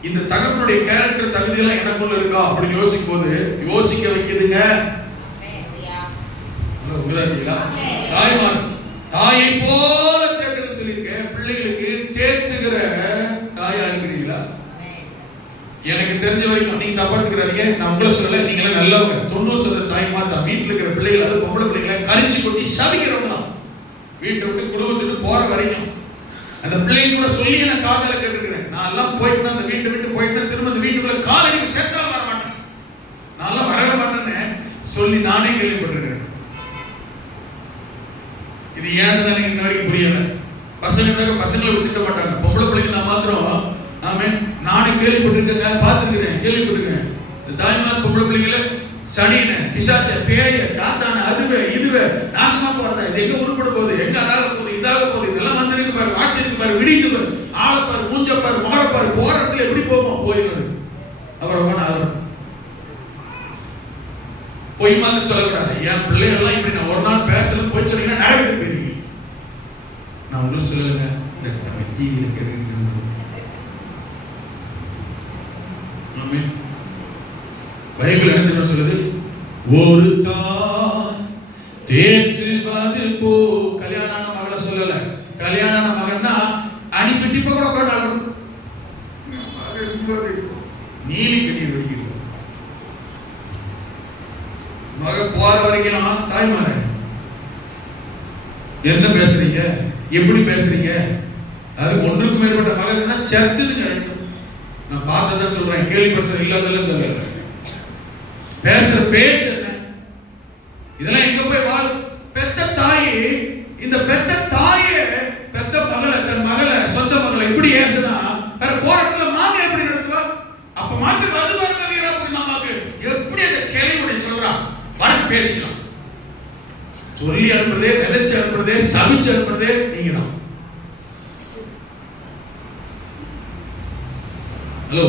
இந்த தகப்பனுடைய கேரக்டர் தகுதி எல்லாம் எனக்குள்ள இருக்கா அப்படின்னு யோசிக்கும் போது யோசிக்க வைக்குதுங்க. தாய்மார் தாயை போல தேற்றுன்னு சொல்லியிருக்கேன். பிள்ளைகளுக்கு தேற்றுகிற தாயா இருக்கிறீங்களா? எனக்கு தெரிஞ்ச வரைக்கும் நீங்க தப்பா இருக்கிறாங்க, நான் உங்களை சொல்லல, நீங்க நல்லவங்க. 90% தாய்மார் தான் வீட்டுல இருக்கிற பிள்ளைகளை பிள்ளைகள் அது பொம்பளை பிள்ளைகளை கரிச்சு கொட்டி சபிக்கிறவங்களாம். வீட்டை விட்டு குடும்பத்தை விட்டு போற வரைக்கும் அந்த பிள்ளைங்க கூட சொல்லி நான் காதல கேட்டிருக்கிறேன். நான் எல்லாம் போயிட்டு அந்த வீட்டை விட்டு போயிட்டு திரும்ப அந்த வீட்டுக்குள்ள காலடிக்கு சேர்த்தாலும் வர மாட்டேன், நான் எல்லாம் வரவே மாட்டேன்னு சொல்லி நானே கேள்விப்பட்டிருக்கிறேன். இது ஏன்னு தான் இன்ன வரைக்கும் புரியல. பசங்களை விட்டுக்க மாட்டாங்க, பொம்பளை பிள்ளைங்க நான் மாத்திரம் ஆமே நானே கேள்விப்பட்டிருக்கேன், பார்த்துருக்கிறேன், கேள்விப்பட்டிருக்கேன். இந்த தாய்மார் பொம்பளை பிள்ளைங்கள சனின பிசாச பேய சாத்தான அதுவே இதுவே நாசமா போறதா, இது எங்க உருப்பட போகுது, எங்க அதாக போகுது இதாக போகுது, இதெல்லாம் வந்து பாரு, வாட்சிருக்கு பாரு, விடிக்கு பாரு, ஆளப்பாரு, மூஞ்சப்பாரு, முகரப்பாரு, போற இடத்துல எப்படி போவோம் போயிடுது. அப்புறம் ஆகும் பொய் மாதிரி சொல்லக்கூடாது. என் பிள்ளைகள்லாம் இப்படி நான் ஒரு நாள் பேசல போய் சொன்னீங்கன்னா நிறைய போயிருக்கீங்க. நான் உங்களுக்கு சொல்லலைங்க, பைபிள் என்ன சொல்லுது, ஒரு தாய் தேற்றுவது போ. கல்யாணான மகளை சொல்லல, கல்யாணான மகன்னா அனுப்பிட்டு இப்ப கூட கொண்டாடுறது நீலி கண்ணீர் வெடிக்கிறது. மக போற வரைக்கும் தாய்மார என்ன பேசுறீங்க, எப்படி பேசுறீங்க, அது ஒன்றுக்கு மேற்பட்ட மகன்னா செத்துதுங்க ரெண்டும். நான் பார்த்ததான் சொல்றேன், கேள்விப்பட்ட இல்லாதெல்லாம் சொல்ல பேசுற பேச்சு என்ன, இதெல்லாம் எங்க போய் வாழ். பெத்த தாய், இந்த பெத்த தாயே பெத்த மகளை, தன் மகளை, சொந்த மகளை எப்படி ஏசுனா வேற போராட்டத்துல மாமி எப்படி நடத்துவா? அப்ப மாட்டு வந்து பாருங்க வீரா போய் மாமாக்கு எப்படி அந்த கேள்வி சொல்றான் வரட்டு பேசிக்கலாம். சொல்லி அனுப்புறதே, நினைச்சு அனுப்புறதே, சபிச்சு அனுப்புறதே நீங்க தான். ஹலோ,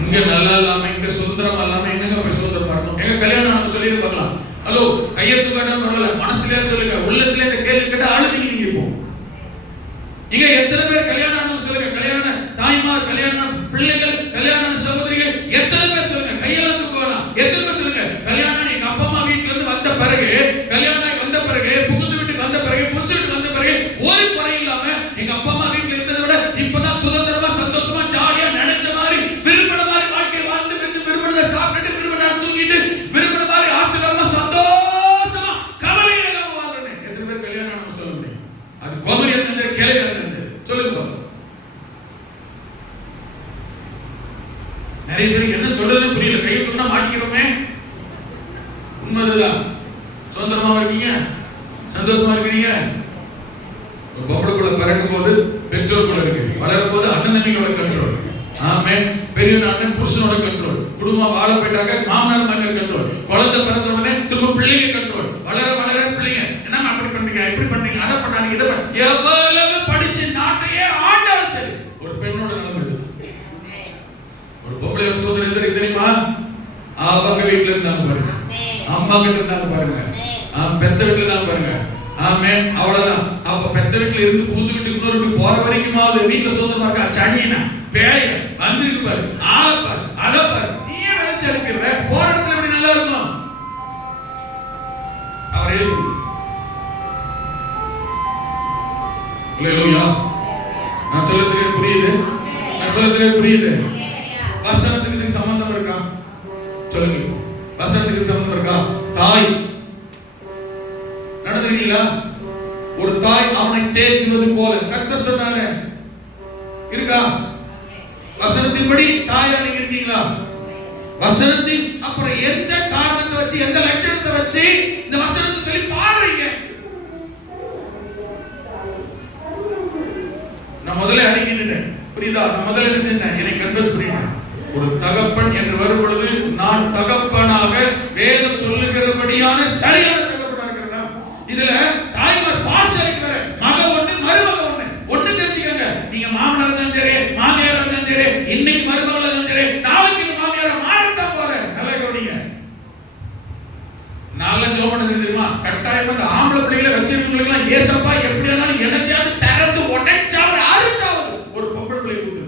இங்க நல்லா இல்லாம இங்க சுதந்திரம் இல்லாம எங்க போய் சுதந்திரம் வரணும்? எங்க கல்யாணம் சொல்லியிருப்பாங்களா? ஹலோ, கையெழுத்து காட்டாம வரல, மனசுல சொல்லுங்க, உள்ளத்துல இந்த கேள்வி கேட்டா அழுதுங்க. நீங்க இப்போ இங்க எத்தனை பேர் கல்யாணம் ஆனவங்க சொல்லுங்க, கல்யாண தாய்மார், கல்யாண பிள்ளைகள், கல்யாண சகோதரிகள் எத்தனை பேர் சொல்லுங்க, கையெல்லாம் தூக்கலாம். எத்தனை பேர் சொல்லுங்க, கல்யாணம் எங்க அப்பா அம்மா வீட்டுல இருந்து வந்த பிறகு, கல்யாணம் வந்த பிறகு, புகுந்து வீட்டுக்கு வந்த பிறகு, புதுசு வீட்டுக்கு வந்த பிறகு ஒரு குறை இல்லாம எங்க அப்பா அம்மா வீட்டுல இருந்ததை விட இப்பதான் சுதந்திரமா சந்தோஷமா ஜாலியா நினைச்ச மாதிரி விரும்பின மாதிரி வாழ்க்கை வாழ்ந்து விரும்பினதை சாப்பிட்டு விரும்பின தூங்கிட்டு விரும்பின மாதிரி ஆசீர்வாதமா சந்தோஷமா கவலை இல்லாம வாழ்றேன். எத்தனை பேர் கல்யாணம் ஆனவங்க சொல்ல முடியும்? அது கோமரி இருந்தது, கேள்வி இருந்தது, சொல்லுங்க. நிறைய பேருக்கு என்ன சொல்றதுன்னு புரியல, கையை தூக்கினா மாட்டிக்கிறோமே. உண்மைதான், சுதந்திரமா இருக்கீங்க, சந்தோஷமா இருக்கிறீங்க. ஒரு பொம்பளைக்குள்ள பிறக்கும் போது பெற்றோர் கூட இருக்கு, வளரும் போது அண்ணன் தம்பியோட கண்ட்ரோல், ஆமென், பெரிய அண்ணன் புருஷனோட கண்ட்ரோல், குடும்பம் வாழ போயிட்டாங்க மாமனார் மகள் கண்ட்ரோல், குழந்தை பிறந்த உடனே திரும்ப பிள்ளைங்க கண்ட்ரோல், வளர வளர பிள்ளைங்க என்னமா அப்படி பண்றீங்க, இப்படி பண்றீங்க, அதை பண்ணாங்க, இதை பண்ண, எவ்வளவு படிச்சு நாட்டையே ஆண்டாலும் சரி ஒரு பெண்ணோட நிலைமை இது. ஒரு பொம்பளை சோதனை தெரியுமா? அவங்க வீட்டுல இருந்தாங்க பாருங்க, அம்மா கிட்ட இருந்தாங்க பாருங்க, பெத்த வீட்டுல இருந்தாங்க பாருங்க, ஆமென், அவ்வளவுதான். அப்ப பெத்த வீட்டுல இருந்து புகுந்து வீட்டுக்கு இன்னொரு வீட்டுக்கு போற வரைக்கும் வீட்டுல சுதந்திரமா இருக்கா? சனியனா பேய வந்துருக்கு பாரு, ஆளப்பாரு, அதப்பாரு, நீயே வேலைச்சு அனுப்பிடுற, போற இடத்துல எப்படி நல்லா இருக்கும்? அவர் எழுதி அல்லேலூயா. நான் சொல்ல தெரிய புரியுது, நான் சொல்ல தெரிய புரியுது. வசனத்துக்கு இதுக்கு சம்பந்தம் இருக்கா? சொல்லுங்க, வசனத்துக்கு சம்பந்தம் இருக்கா? தாய் நடந்துக்கிறீங்களா? ஒரு தாய் அவனை தேற்றுவது போல கர்த்தர் சொன்னாங்க, இருக்கா? வசனத்தின்படி தாயா நீங்க இருக்கீங்களா? வசனத்தின் அப்புறம் எந்த காரணத்தை வச்சு, எந்த லட்சணத்தை வச்சு இந்த வசனத்தை சொல்லி பாடுறீங்க? நான் முதல்ல அறிக்கிட்டேன், புரியுதா? நான் முதல்ல என்ன செஞ்சேன், எனக்கு கன்வெர்ஸ் பண்ணிட்டேன். ஒரு தகப்பன் என்று வரும் பொழுது நான் தகப்பனாக வேதம் சொல்லுகிறபடியான சரியான தகப்பனாக இருக்கிறேன். இதுல தாய்மார் பாசம் வர மக ஒண்ணு மருமக ஒண்ணு தெரிஞ்சுக்கங்க. நீங்க மாமனார் தான் சரி, மாமியார் தான் சரி, இன்னைக்கு மருமகள் தான் சரி, நாளைக்கு மாமியார் மாறத்தான் போறேன். நல்லா கவனிங்க. நாலு ஜோமன தெரியுமா? கட்டாயமா இந்த ஆம்பளை பிள்ளைகளை வச்சிருக்கவங்களுக்கு எல்லாம் ஏசப்பா எப்படி ஆனாலும் என்னத்தையாவது திறந்து உடைச்சாவது அறுத்தாவது ஒரு பொம்பளை பிள்ளை கூட்டு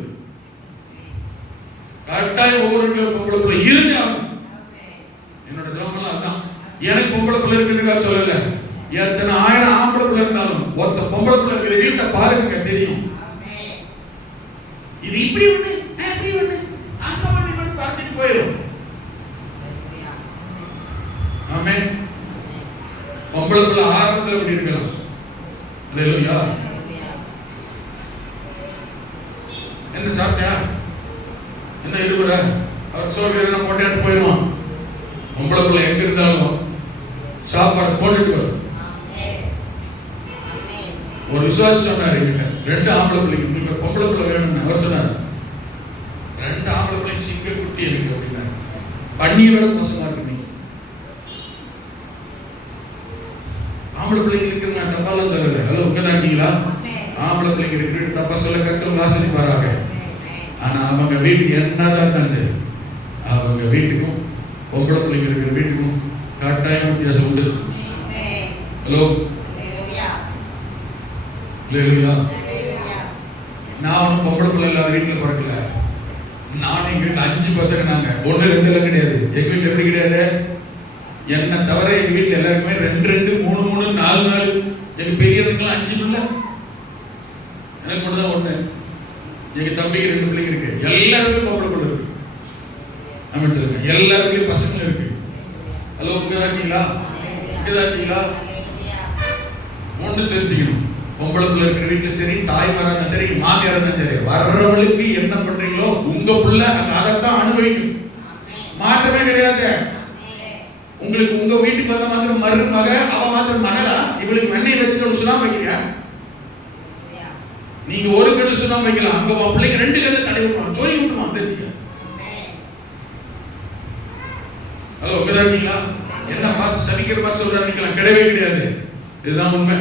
கட்டாயம் ஒவ்வொரு பொம்பளை பிள்ளை இருந்து ஆகும். என்னோட ஜோமெல்லாம் அதுதான். எனக்கு பொம்பளை பிள்ளை இருக்குன்னு சொல்லல, எத்தனை ஆயிரம் ஆம்பளை பிள்ளை இருந்தாலும் ஒருத்த பொம்பளை பிள்ளை இருக்கிற வீட்டை பாருங்க தெரியும். இது இப்படி ஒண்ணு அப்படி ஒண்ணு அந்த ஒண்ணு பார்த்துட்டு போயிடும். ஆமென். பொம்பளை பிள்ளை ஆரம்பத்தில் எப்படி இருக்கலாம்? அல்லேலூயா. என்ன சாப்பிட்டியா, என்ன இருக்கிற, அவர் சோறு என்ன போட்டேன்னு போயிடுவான். பொம்பளை பிள்ளை எங்க இருந்தாலும் சாப்பாடு போட்டுட்டு வரும். ஒரு விசுவாசி சொன்னார் என்கிட்ட, 2 ஆம்பளை பிள்ளைங்க, உங்களுக்கு பொம்பளை பிள்ளை வேணும்னு அவர் சொன்னார். 2 ஆம்பளை பிள்ளை சிங்க குட்டி எனக்கு அப்படின்னா, பண்ணியை விட மோசமா இருக்கு. நீங்க ஆம்பளை பிள்ளைங்க இருக்கிற டப்பாலாம் தரல. ஹலோ, உங்கதாட்டீங்களா? ஆம்பளை பிள்ளைங்க இருக்கிற தப்பா சொல்ல கத்தல் வாசனை வராங்க. ஆனா அவங்க வீட்டுக்கு என்னதான் தந்து, அவங்க வீட்டுக்கும் பொம்பளை பிள்ளைங்க இருக்கிற வீட்டுக்கும் கட்டாயம் வித்தியாசம் உண்டு. ஹலோ, நான் ஒன்றும் பொம்பளை பிள்ளை இல்லாத வீட்டில் பிறக்கல. நானும் எங்க வீட்டில் 5 பசங்க. நாங்க 1 2 எல்லாம் கிடையாது. எங்க வீட்டில் எப்படி கிடையாது, என்ன தவிர எங்க வீட்டில் எல்லாருக்குமே 2 2 3 3 4 4. எங்க பெரியவங்களுக்கெல்லாம் 5 பிள்ளை, எனக்கு மட்டும் தான் 1. எங்க தம்பிக்கு 2 பிள்ளைங்க இருக்கு. எல்லாருமே பொம்பளை பிள்ளை இருக்கு. அமைச்சிருக்க எல்லாருமே பசங்க இருக்கு. ஹலோ, உங்கதாட்டீங்களா? உங்கதாட்டீங்களா? ஒன்று தெரிஞ்சுக்கணும், பொம்பளை பிள்ளை இருக்கிற வீட்டுல சரி, தாய்மாரா இருந்தாலும் சரி, மாமியாரா இருந்தாலும் சரி, வர்றவளுக்கு என்ன பண்றீங்களோ உங்க புள்ள அதைத்தான் அனுபவிக்கும். மாற்றமே கிடையாது. உங்களுக்கு உங்க வீட்டுக்கு வந்த மாத்திரம் மருமக, அவ மாத்திரம் மகளா? இவளுக்கு வெண்ணெய் வச்சுட்டு சுண்ணாம்பு வைக்கிறீங்க. நீங்க ஒரு கண்ணு சுண்ணாம்பு வைக்கலாம், அங்க பிள்ளைங்க 2 கண்ணு தடை விட்டுருவான், ஜோலி விட்டுருவான். தெரிஞ்சுக்க. ஹலோ, உங்கதாட்டீங்களா? என்ன பாஸ் சபிக்கிற மாதிரி சொல்றாரு? கிடையவே கிடையாது. இதுதான் உண்மை.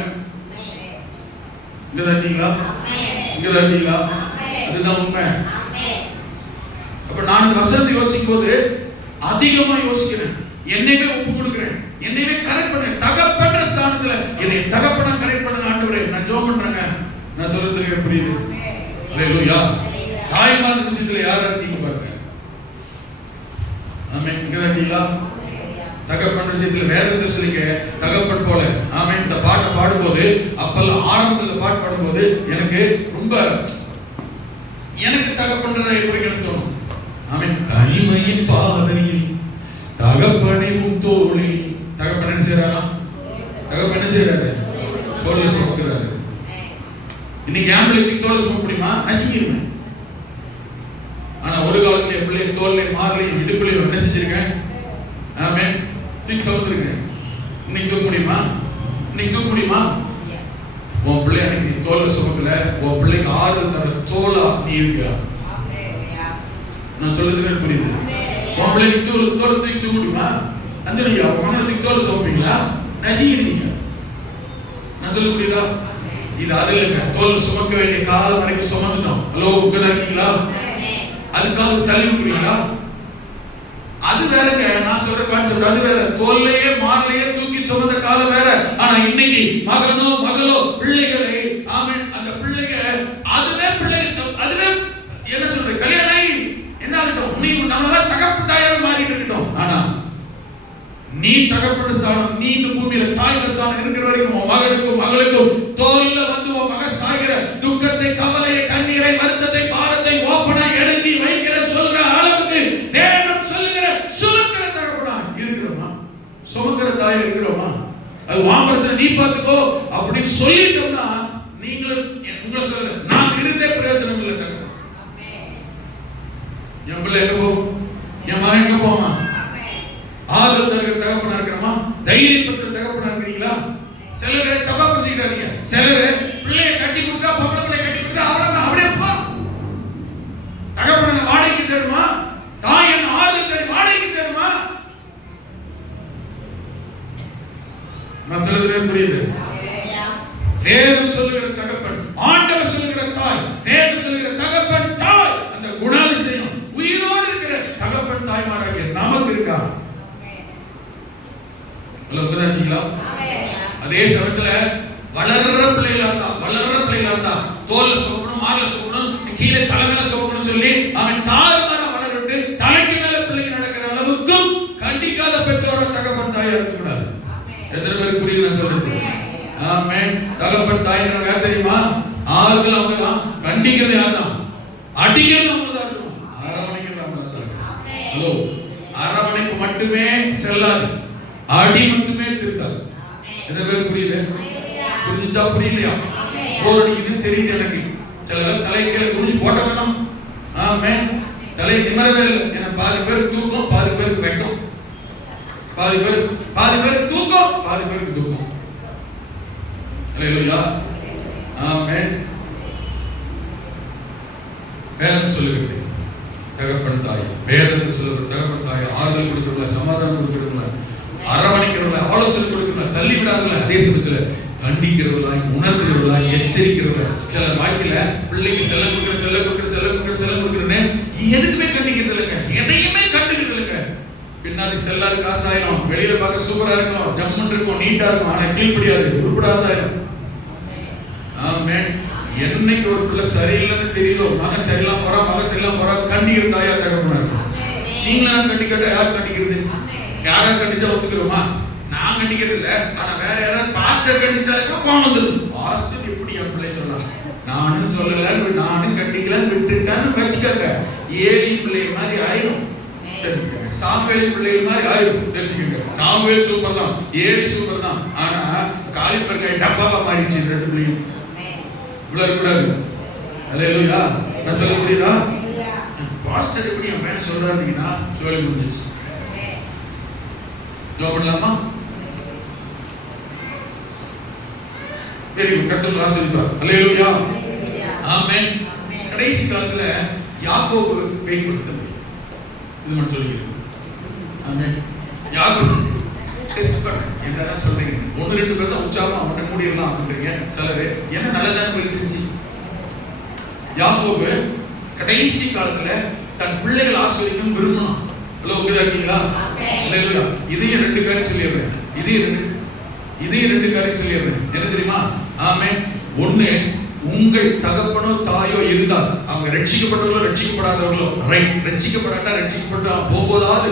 இங்கதாட்டீங்களா? இங்கதாட்டீங்களா? அதுதான் உண்மை. அப்ப நான் இந்த வசனத்தை யோசிக்கும் போது அதிகமா யோசிக்கிறேன். என்னையே ஒப்பு கொடுக்கிறேன், என்னையே கரெக்ட் பண்ண, தகப்பன்ற ஸ்தானத்துல என்னை தகப்பனா கரெக்ட் பண்ணுங்க ஆண்டவரே. நான் ஜெபம் பண்றேங்க. நான் சொல்றது புரியுது? அல்லேலூயா. தாய்மார் விஷயத்துல யாரா இருக்கீங்க பாருங்க. ஆமென். இங்கதாட்டீங்களா? தகப்பன் விஷயத்துல வேற எந்த சொல்லிக்க தகப்பன் போல. ஆமென். இந்த பாட்டை பாடும்போது, அப்பெல்லாம் ஆரம்பத்துல பாட்டு பாடும்போது எனக்கு ரொம்ப தகப்பன்றதை குறிக்கணும் தோணும். ஆமென். அடிமையின் பாதையில் தகப்பனை முத்தோளி. தகப்பன் என்ன செய்யறாரா? தகப்பன் என்ன செய்யறாரு? தோளை சுமக்கிறாரு. இன்னைக்கு ஆம்பளைக்கு தோளை சுமக்க முடியுமா? நசிக்கிருமே. ஆனா ஒரு காலத்துல என் பிள்ளை தோல்லை மாறலையும் இடுப்புலையும் என்ன செஞ்சிருக்கேன்? ஆமென். தூக்கி சுமந்துருக்கேன். இன்னைக்கு தூக்க முடியுமா? இன்னைக்கு தூக்க முடியுமா? உன் பிள்ளை அன்னைக்கு நீ தோல்ல சுமக்கல, உன் பிள்ளைக்கு ஆறுதல் தர தோலா நீ இருக்க. நான் சொல்லுறது புரியுது? உன் பிள்ளைக்கு தோல் தூக்கி சுமக்க முடியுமா? அந்த நீ அவனுக்கு தோல் சுமப்பீங்களா? நஜிக்கிறீங்க. நான் சொல்ல புரியுதா? இது அது இல்லைங்க. தோல் சுமக்க வேண்டிய காலம் வரைக்கும் சுமந்துட்டோம். ஹலோ, உட்கார்ந்து இருக்கீங்களா? அதுக்காக தள்ளி விட்டுறீங்களா? அது வேறங்க. நான் சொல்ற கான்செப்ட் அது வேற. தோல்லையே மார்லையே தூக்கி சுமந்த காலம் வேற. ஆனா இன்னைக்கு மகனோ மகளோ பிள்ளைகளை, ஆமென், அந்த பிள்ளைங்க அதுவே பிள்ளைங்க, அதுவே என்ன சொல்ற கல்யாணம் என்ன ஆகட்டும், நீ நம்மள தகப்பு தாயார் மாறிட்டு இருக்கட்டும். ஆனா நீ தகப்பன ஸ்தானம், நீ இந்த பூமியில தாய் ஸ்தானம் இருக்கிற வரைக்கும் உன் மகனுக்கும் மகளுக்கும் தோல்ல வந்து உன் மகன் சாகிற துக்கத்தை, கவலையை, கண்ணீரை, வருத்தத்தை, பாரத்தை ஓப்பனா எடுத்து வைக்கிற சொல்ற அளவுக்கு நேரம் சொல்லுகிற சுமக்கிற தகப்பனா இருக்கிறோமா? சுமக்கிற தாய் இருக்கிறோமா? அது வாம்பரத்துல நீ பார்த்துக்கோ அப்படின்னு சொல்லிட்டோம்னா நீங்களும் உங்களை சொல்ல நான் இருந்தே பிரயோஜனம் இல்லை. தகப்பன் என் பிள்ளை எங்க போகும்? என் மகன் எங்க போமா? ஆறுதல் தருகிற தகப்பனா இருக்கிறோமா? தைரியப்படுத்துற தகப்பனா இருக்கிறீங்களா? சிலரை தப்பா புரிஞ்சுக்கிறாதீங்க. சிலரு பிள்ளையை கட்டி கொடுத்தா, பொம்பளை பிள்ளையை கட்டி கொடுத்தா அவ்வளவுதான், அப்படியே போ. தகப்பன வாடகைக்கு தேடுமா? தாய் என்ன ஆறுதல் தேடி வாடகைக்கு தேடுமா? நான் சொல்றது புரியுது? வேதம் சொல்லுகிற தகப்பன், ஆண்டவர் சொல்லுகிற தாய், வேதம் சொல்லுகிற தகப்பன் தாய், அந்த குணாதிசயம் உயிரோடு இருக்கிற தகப்பன் தாய்மாராகிய நமக்கு இருக்கா? அதே சமயத்துல வளர்ற பிள்ளைகளா இருந்தா தோல்ல சுமக்கணும், மார்ல சுமக்கணும், கீழே தலை மேல சுமக்கணும் சொல்லி அவன் தாழ்வான வளர்ந்து தலைக்கு மேல பிள்ளைங்க நடக்கிற அளவுக்கும் கண்டிக்காத பெற்றோர தகப்பன் தாயா இருக்க கூடாது. எத்தனை பேருக்கு புரியுது நான் சொல்றது? ஆமென். தகப்பன் தாயினா யார் தெரியுமா? ஆறுதல் அவங்க தான், கண்டிக்கிறது யார் தான்? அடிக்கிறது அவங்க தான் இருக்கும், அரவணைக்கிறது அவங்க தான் இருக்கும். ஹலோ, அரவணைப்பு மட்டுமே செல்லாது, அடி மட்டுமே திருத்தாது. எத்தனை பேர் புரியுது? புரிஞ்சுச்சா புரியலையா? போர் அடிக்குதுன்னு தெரியுது எனக்கு. சிலர் தலைக்கீழ குனிஞ்சு போட்ட வேணும். ஆமென். தலை நிமிரவே இல்லை. ஏன்னா பாதி பேர் தூக்கம், பாதி பேருக்கு வெட்கம். பாதி பேர் தூக்கம், பாதி பேருக்கு தூக்கம். அல்லேலூயா. ஆமென். வேதம் சொல்லுகிறது தகப்பன் தாய், வேதத்தில் சொல்லுகிறது தகப்பன் தாய் ஆறுதல் கொடுக்கிறவங்கள, சமாதானம் கொடுக்கிறவங்கள, அரவணைக்கிறவங்கள, ஆலோசனை கொடுக்கிறவங்கள, தள்ளி விடாதவங்கள, அதே சமயத்துல கண்டிக்கிறவர்களாய், உணர்த்துகிறவர்களாய், எச்சரிக்கிறவர்கள். சிலர் வாழ்க்கையில பிள்ளைக்கு செல்லம் கொடுக்குறேன்னு எதுக்குமே கண்டிக்கிறது இல்லைங்க, எதையுமே கண்டுக்கிறது இல்லைங்க. பின்னாடி செல்லாது காசாயிரும், வெளியில பார்க்க சூப்பரா இருக்கும், ஜம்முன்னு இருக்கும், நீட்டா இருக்கும், ஆனா கீழ்படியாது, உருப்படாதாயிரும். ஆமென். என்னைக்கு ஒரு பிள்ளை சரியில்லைன்னு தெரியுதோ, மகன் சரியில்லாம போறா, மகன் சரியில்லாம போறா, கண்டிக்கிற தாயா தகப்பனா இருக்கும். நீங்களும் கண்டிக்கிட்ட யார் கண்டிக்கிறது? யாரா கண்டிச்சா ஒத்துக்கிறோமா? நான் கண்டிக்கிறது இல்ல, ஆனா வேற யாராவது பாஸ்டர் கண்டிச்சாலே கூட கோவம் வந்துடும். பாஸ்டர் எப்படி என் பிள்ளை சொல்லலாம், நானும் சொல்லல, நானும் கண்டிக்கலன்னு விட்டுட்டான்னு வச்சுக்கங்க, ஏடி பிள்ளை மாதிரி ஆயிரும். தெரிஞ்சுக்கங்க, சாமுவேலி பிள்ளை மாதிரி ஆயிரும். தெரிஞ்சுக்கங்க, சாமுவேல் சூப்பர் தான், ஏடி சூப்பர் தான், ஆனா காலிப்பர்காய் டப்பாவா மாறிடுச்சு ரெண்டு பிள்ளையும். இவ்வளவு கூடாது. அல்லேலூயா. நான் சொல்ல புரியுதா? பாஸ்டர் எப்படி என் மேல சொல்றாருன்னா சொல்லி முடிஞ்சிச்சு. ஜெபம் பண்ணலாமா? தெரியும், கர்த்தர் ஆசீர்வதிப்பார். அல்லேலூயா. ஆமென். கடைசி காலத்துல யாக்கோபு பேய் கொடுத்தாரு. இது மட்டும் சொல்லிக்கிறேன். ஆமென். யாக்கோபு டெஸ்ட் பண்ண என்னடா சொல்றீங்க? ஒன்னு ரெண்டு பேர் தான் உச்சாரமா அவனை மூடிடலாம் அப்படின்றீங்க. சிலரு என்ன நல்லதானே போயிட்டு இருந்துச்சு. யாக்கோபு கடைசி காலத்துல தன் பிள்ளைகள் ஆசீர்வதிக்கணும் விரும்பினான். இருக்கீங்களா? அல்லேலூயா. இதையும் ரெண்டு காரியம் சொல்லிடுறேன். இதையும் ரெண்டு காரியம் சொல்லிடுறேன். என்ன தெரியுமா? ஆமென். ஒண்ணு, உங்கள் தகப்பனோ தாயோ இருந்தால் அவங்க ரட்சிக்கப்பட்டவர்களோ ரட்சிக்கப்படாதவர்களோ, ரைட், ரட்சிக்கப்படாட்டா ரட்சிக்கப்பட்டா போகும்போதாவது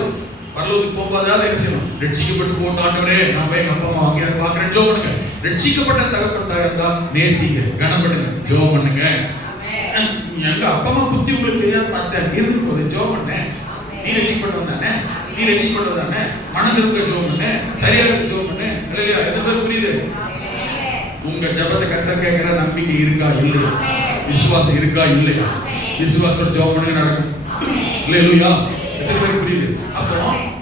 பரலோகத்துக்கு போகும்போதாவது என்ன செய்யணும்? ரட்சிக்கப்பட்டு போட்டு ஆண்டவரே நான் போய் எங்க அப்பா அம்மா அங்கே பாக்குறேன், ஜெபம் பண்ணுங்க. ரட்சிக்கப்பட்ட தகப்பன் தாயா இருந்தா நேசிங்க, கனம் பண்ணுங்க, ஜெபம் பண்ணுங்க. எங்க அப்பா அம்மா புத்தி உங்களுக்கு தெரியாது பார்த்தேன், இருந்து போது ஜெபம் பண்ணேன். நீ ரட்சிக்கப்பட்டவன் தானே, நீ ரட்சிக்கப்பட்டவன் தானே, மனது இருக்க ஜெபம் பண்ணு, சரியா இருக்க ஜெபம் பண்ணு. இல்லையா? எத்தனை பேர் புரியுது? உங்க ஜெபத்தை கர்த்தர் கேட்கிற நம்பிக்கை இருக்கா இல்லையா? விசுவாசம் இருக்கா இல்லையா? விசுவாசத்தோட ஜெபம் பண்ணுங்க, நடக்கும். அல்லேலூயா. எத்தனை பேர் புரியுது? அப்போ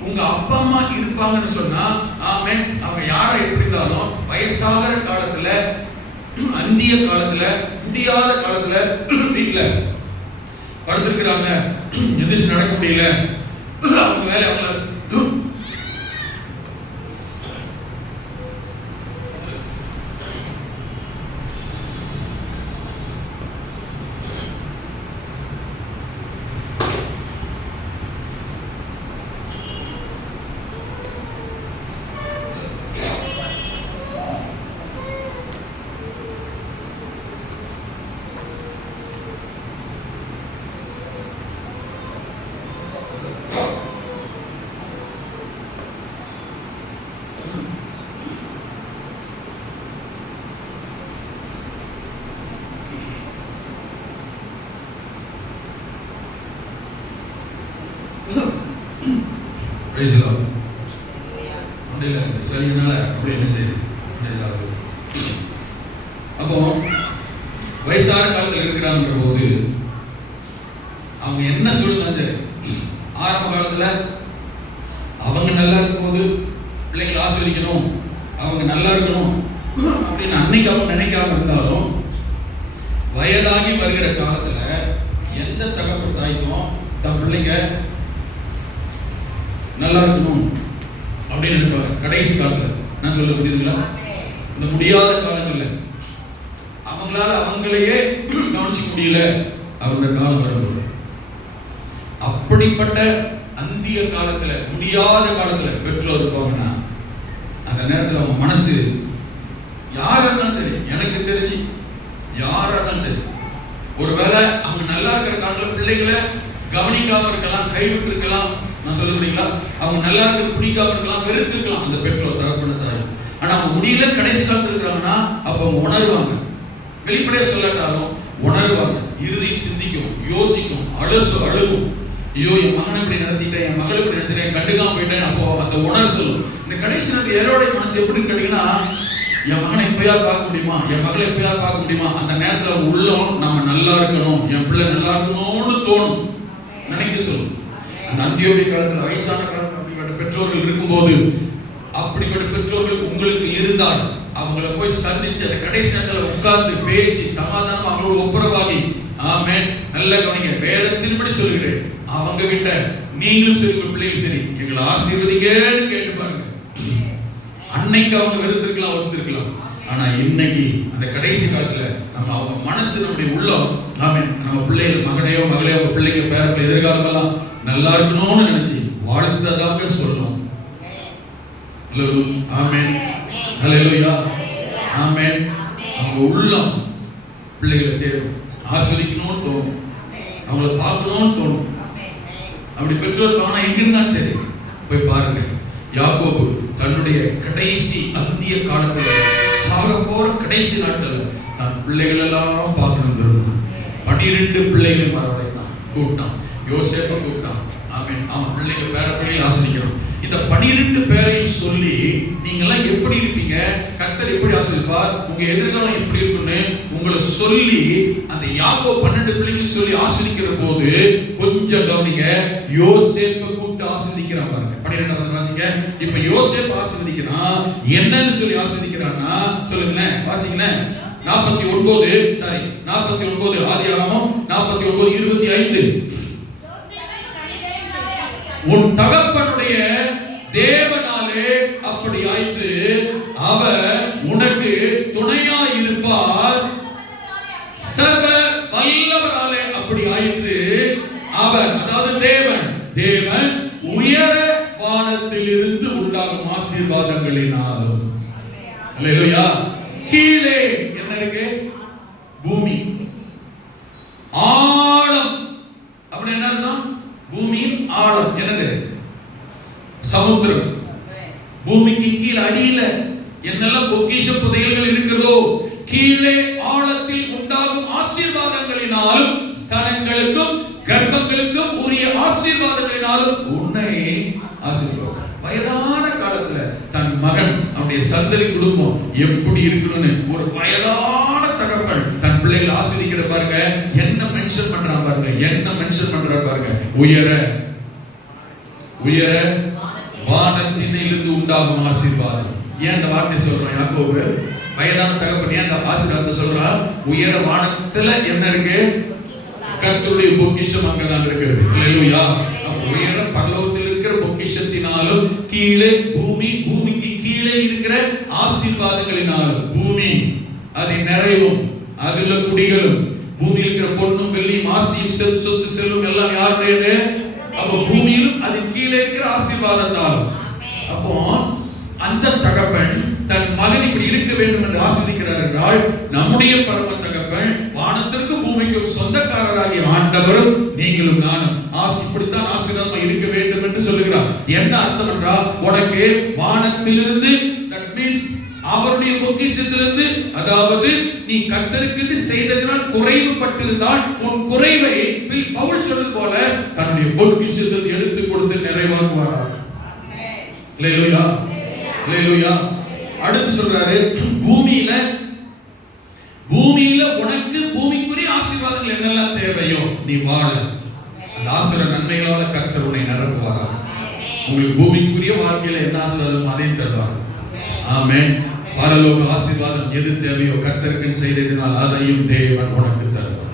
உங்க அப்பா அம்மா இருப்பாங்கன்னு சொன்னா, ஆமென், அவங்க யாரா எப்படி இருந்தாலும் வயசாகிற காலத்துல, அந்திய காலத்துல, முடியாத காலத்துல வீட்டுல படுத்திருக்கிறாங்க, எந்திரிச்சு நடக்க முடியல, அவங்க வேலை அவங்கள சரியினால அப்படி என்ன செய்யுது? அப்போ வயசான காலத்தில் இருக்கிறாங்க போது அவங்க என்ன சொல்லுங்க, ஆரம்ப காலத்துல அவங்க நல்லா இருக்கும் போது பிள்ளைங்களை ஆசீர்வதிக்கணும், அவங்க நல்லா இருக்கணும் அப்படின்னு அன்னைக்கு அவங்க நினைக்காம இருந்தாலும், வயதாகி வருகிற காலத்துல எந்த தகப்பன் தாய்க்கும் தன் பிள்ளைங்க நல்லா இருக்கணும் அப்படின்னு நினைப்பாங்க. கடைசி காலத்துல நான் சொல்ல முடியுதுங்களா? இந்த முடியாத காலங்கள்ல அவங்களால அவங்களையே கவனிச்சுக்க முடியல, அவங்க காலம் வரும்போது, அப்படிப்பட்ட அந்திய காலத்துல, முடியாத காலத்துல பெற்றோர் இருப்பாங்கன்னா, அந்த நேரத்துல அவங்க மனசு யாரா இருந்தாலும் சரி, எனக்கு தெரிஞ்சு யாரா இருந்தாலும் சரி, ஒருவேளை அவங்க நல்லா இருக்கிற காலத்துல பிள்ளைகளை கவனிக்காம இருக்கலாம், கைவிட்டு இருக்கலாம். நான் சொல்ல முடியுங்களா? அவங்க நல்லா இருக்க பிடிக்காம இருக்கலாம், வெறுத்து இருக்கலாம் அந்த பெற்றோர், தகப்பன தாய். ஆனா அவங்க முடியல கடைசி காலத்துல இருக்கிறாங்கன்னா, அப்ப அவங்க உணர்வாங்க. வெளிப்படையா சொல்லாட்டாலும் உணர்வாங்க, இறுதி சிந்திக்கும், யோசிக்கும், அழுகும். ஐயோ, என் மகனை இப்படி நடத்திட்டேன், என் மகளை இப்படி நடத்திட்டேன், கண்டுக்காம போயிட்டேன். அப்போ அந்த உணர்வு சொல்லும், இந்த கடைசி நேரத்தில் ஏரோடைய மனசு எப்படின்னு கேட்டீங்கன்னா, என் மகனை எப்பயாவது பார்க்க முடியுமா, என் மகளை எப்பயாவது பார்க்க முடியுமா, அந்த நேரத்தில் உள்ளோம் நம்ம நல்லா இருக்கணும், என் பிள்ளை நல்லா இருக்கணும்னு தோணும், நினைக்க சொல்லும். அந்த அந்தியோபிய காலத்தில் வயசான காலத்தில் அப்படிப்பட்ட பெற்றோர்கள் இருக்கும்போது, அப்படிப்பட்ட பெற்றோர்கள் உங்களுக்கு இருந்தால் அவங்கள போய் சந்திச்சு அந்த கடைசி நேரத்தில் உட்கார்ந்து பேசி சமாதானம் அவங்களோட ஒப்புரவாகி, ஆமென், நல்ல கவனிங்க, வேதத்தின்படி சொல்கிறேன், அவங்க கிட்ட நீங்களும் சரி உங்க பிள்ளைகளும் சரி எங்களை ஆசீர்வதிங்கன்னு கேட்டு பாருங்க. அன்னைக்கு அவங்க வெறுத்திருக்கலாம், ஆனா இன்னைக்கு அந்த கடைசி காலத்துல நம்ம அவங்க மனசு நம்முடைய உள்ளம், ஆமென், நம்ம பிள்ளைகள் மகனையோ மகளையோ அவங்க பிள்ளைங்க பேர எதிர்காலம் எல்லாம் நல்லா இருக்கணும்னு நினைச்சு வாழ்த்ததாக சொல்லணும். ஆமென், ஹல்லேலூயா, ஆமென். அவங்க உள்ளம் பிள்ளைகளை தேடும், ஆஸ்வதிக்கணும்னு தோணும், அவங்கள பார்க்கணும்னு தோணும். அப்படி பெற்றோர் ஆனா எங்க இருந்தாலும் சரி போய் பாருங்க. யாக்கோபு தன்னுடைய கடைசி அந்திய காலத்துல சாக போற கடைசி நாட்கள் தன் பிள்ளைகள் எல்லாம் பார்க்கணும். 12 பிள்ளைகளை வரவழைத்தான், கூப்பிட்டான், யோசேப்பை கூப்பிட்டான், ஆமென், அவன் பிள்ளைங்க பேர பிள்ளைகள் ஆசிரிக்கிறோம். இந்த 12 பேரையும் சொல்லி நீங்க எல்லாம் எப்படி இருப்பீங்க, கர்த்தர் எப்படி ஆசீர்வதிப்பார், உங்க எதிர்காலம் எப்படி இருக்குன்னு உங்களை சொல்லி அந்த யாக்கோபு 12 பிள்ளைங்க சொல்லி ஆசீர்வதிக்கிற போது கொஞ்சம் கவனிங்க, யோசேப்பை கூப்பிட்டு ஆசீர்வதிக்கிறான் பாருங்க. 12 வாசிங்க. இப்ப யோசேப்பு ஆசீர்வதிக்கிறான், என்னன்னு சொல்லி ஆசீர்வதிக்கிறான்னா சொல்லுங்களேன், வாசிங்களேன். 49 ஆதியாகமம் 49:25. உன் தகப்பனுடைய தேவனாலே அப்படி ஆயிற்று, அவர் உனக்கு துணையாய் இருப்பார், சர்வ வல்லவராலே அப்படி ஆயிற்று, அவர் அதாவது தேவன் உயர வானத்தில் இருந்து உண்டாகும் ஆசீர்வாதங்களினாலும். அல்லேலூயா. கீழே என்ன இருக்கு? பூமி, ஆழம். அப்படி என்ன அர்த்தம்? பூமியின் ஆழம் என்னது? சமுத்திரம். பூமிக்கு கீழே அடியில என்னெல்லாம் பொக்கிஷ புதையல்கள் இருக்கிறதோ, கீழே ஆழத்தில் உண்டாகும் ஆசீர்வாதங்களினாலும் ஸ்தலங்களுக்கும் கர்ப்பங்களுக்கும் உரிய ஆசீர்வாதங்களினாலும் உன்னை ஆசீர்வாதம். வயதான காலத்துல தன் மகன் அவனுடைய சந்ததி குடும்பம் எப்படி இருக்கணும்னு ஒரு வயதான தகப்பன் தன் பிள்ளைகள் ஆசீர்வதிக்கிற பாருங்க. என்ன மென்ஷன் பண்றான் பாருங்க, என்ன மென்ஷன் பண்றான் பாருங்க. உயர வானத்தினிலிருந்து உண்டாகும் ஆசீர்வாதம். ஏன் இந்த வார்த்தை சொல்றான் யாக்கோபு? வயதான தகப்பன் ஏன் இந்த ஆசீர்வாதத்தை சொல்றான்? உயர வானத்துல என்ன இருக்கு? கர்த்தருடைய பொக்கிஷம் அங்கதான் இருக்கிறது. அல்லேலூயா. உயர பரலோகத்தில் இருக்கிற பொக்கிஷத்தினாலும் கீழே பூமிக்கு கீழே இருக்கிற ஆசீர்வாதங்களினாலும் பூமி அதை நிறைவும் அதுல குடிகளும் பூமியில் இருக்கிற பொன்னும் வெள்ளியும் ஆஸ்தியும் சொத்து செல்வம் எல்லாம் யாருடையது? அப்போ பூமியிலும் அது கீழே இருக்கிற ஆசீர்வாதத்தாலும். அப்போ அந்த தகப்பன் தன் மகன் இப்படி இருக்க வேண்டும் என்று ஆசீர்வதிக்கிறார் என்றால், நம்முடைய பரம தகப்பன் வானத்திற்கு பூமிக்கும் சொந்தக்காரராகிய ஆண்டவரும் நீங்களும் நானும் இப்படித்தான் ஆசீர்வாதமா இருக்க வேண்டும் என்று சொல்லுகிறார். என்ன அர்த்தம் என்றால், உனக்கு வானத்திலிருந்து, that means அவருடைய பொக்கிஷத்திலிருந்து, அதாவது நீ கர்த்தருக்கு செய்ததனால் குறைவுபட்டிருந்தால் உன் குறைவை பவுல் சொல்வது போல தன்னுடைய பொக்கிஷத்திலிருந்து எடுத்து கொடுத்து நிறைவாக்குவாராம். அல்லேலூயா, அல்லேலூயா. அடுத்து சொல்றாரு, பூமியில உனக்கு பூமிக்குரிய ஆசீர்வாதங்கள் என்னெல்லாம் தேவையோ நீ வாழ, அந்த ஆசீர்வாத நன்மைகளால கர்த்தர் உன்னை நிரப்புவாராம். உங்களுக்கு பூமிக்குரிய வாழ்க்கையில என்ன ஆசீர்வாதம் அதை தருவார். ஆமென். பரலோக ஆசீர்வாதம் எது தேவையோ கர்த்தருக்கு செய்ததினால் அதையும் தேவன் உனக்கு தருவார்.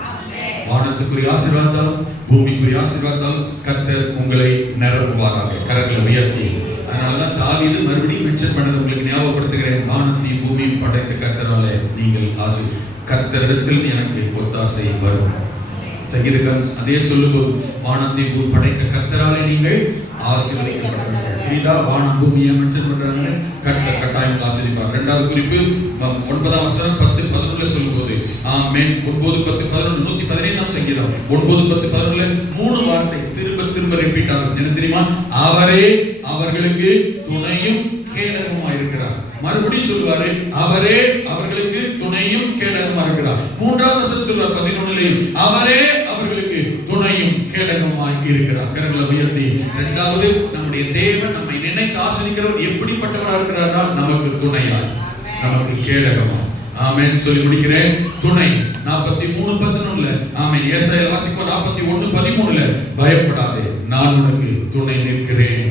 வானத்துக்குரிய ஆசீர்வாதத்தாலும் பூமிக்குரிய ஆசீர்வாதத்தாலும் கர்த்தர் உங்களை நிரப்புவாராக. கரங்களை உயர்த்தி. அதனாலதான் தாவீது மறுபடியும் மென்ஷன் பண்ணது உங்களுக்கு ஞாபகப்படுத்துகிறேன். வானத்தையும் பூமியும் படைத்த கர்த்தராலே நீங்கள் கர்த்தரிடத்தில் எனக்கு ஒத்தாசை வரும். சங்கீதக்காரன் அதே சொல்லும்போது வானத்தையும் படைத்த கர்த்தராலே நீங்கள் ஆசீர்வதிக்கப்பட்டவர்கள். வானம் பூமியை மென்ஷன் பண்றாங்க, கர்த்தர் கட்டாயம் ஆசீர்வதிப்பார். இரண்டாவது குறிப்பு 9ஆம் வசனம் 10:11 சொல்லும்போது, ஆமென். 9:10-11 115ஆம் சங்கீதம் 9:10-11 மூணு வார்த்தை திரும்ப ரிப்பீட் ஆகும். என்ன தெரியுமா? அவரே அவர்களுக்கு துணையும் கேடகமா இருக்கிறார். மறுபடியும் சொல்வாரு, அவரே அவர்களுக்கு துணையும் கேடகமா இருக்கிறார். மூன்றாவது வசனம் சொல்வார் 11லேயும், அவரே அவர்களுக்கு துணையும் கேடகமா கேடகமாய் இருக்கிறார். கரங்களை உயர்த்தி. இரண்டாவது, நம்முடைய தேவன் நம்மை நினைத்து ஆசீர்வதிக்கிறவர் எப்படிப்பட்டவராக இருக்கிறார்னா நமக்கு துணையாய், நமக்கு கேடகமாய். ஆமென். சொல்லி முடிக்கிறேன். துணை 43:11. ஆமென். ஏசாயால வாசிப்போம் 41:13. பயப்படாதே, நான் உனக்கு துணை நிற்கிறேன்.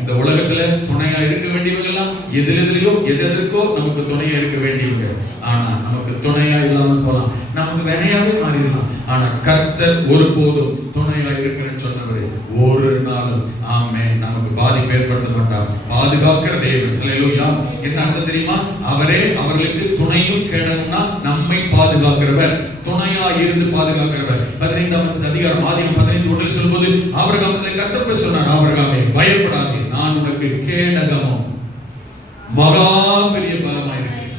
இந்த உலகத்துல துணையா இருக்க வேண்டியவங்க எல்லாம் எதிரெதிரையோ எதற்கோ நமக்கு துணையா இருக்க வேண்டியவங்க. ஆனா நமக்கு துணையா இல்லாமல் போலாம், நமக்கு வினையாவே மாறிடலாம். ஆனா கர்த்தர் ஒருபோதும் துணையா இருக்கிறேன்னு சொன்னவரே ஒரு நாளும் ஆமென் நமக்கு பாதிப்பு ஏற்படுத்த மாட்டார். பாதுகாக்கிற தேவன். அல்லேலூயா. என்ன அர்த்தம் தெரியுமா? அவரே அவர்களுக்கு துணையும் கேடகம்னா நம்மை பாதுகாக்கிறவர், துணையா இருந்து பாதுகாக்கிறவர். 15ஆம் அதிகாரம் ஆதியாகமம் 15:1 சொல்லும்போது ஆபிரகாமுக்கு கர்த்தர் சொன்னார், ஆபிரகாமே பயப்படாதே, நான் உனக்கு கேடகமும் மகா பெரிய பலமா இருக்கிறேன்.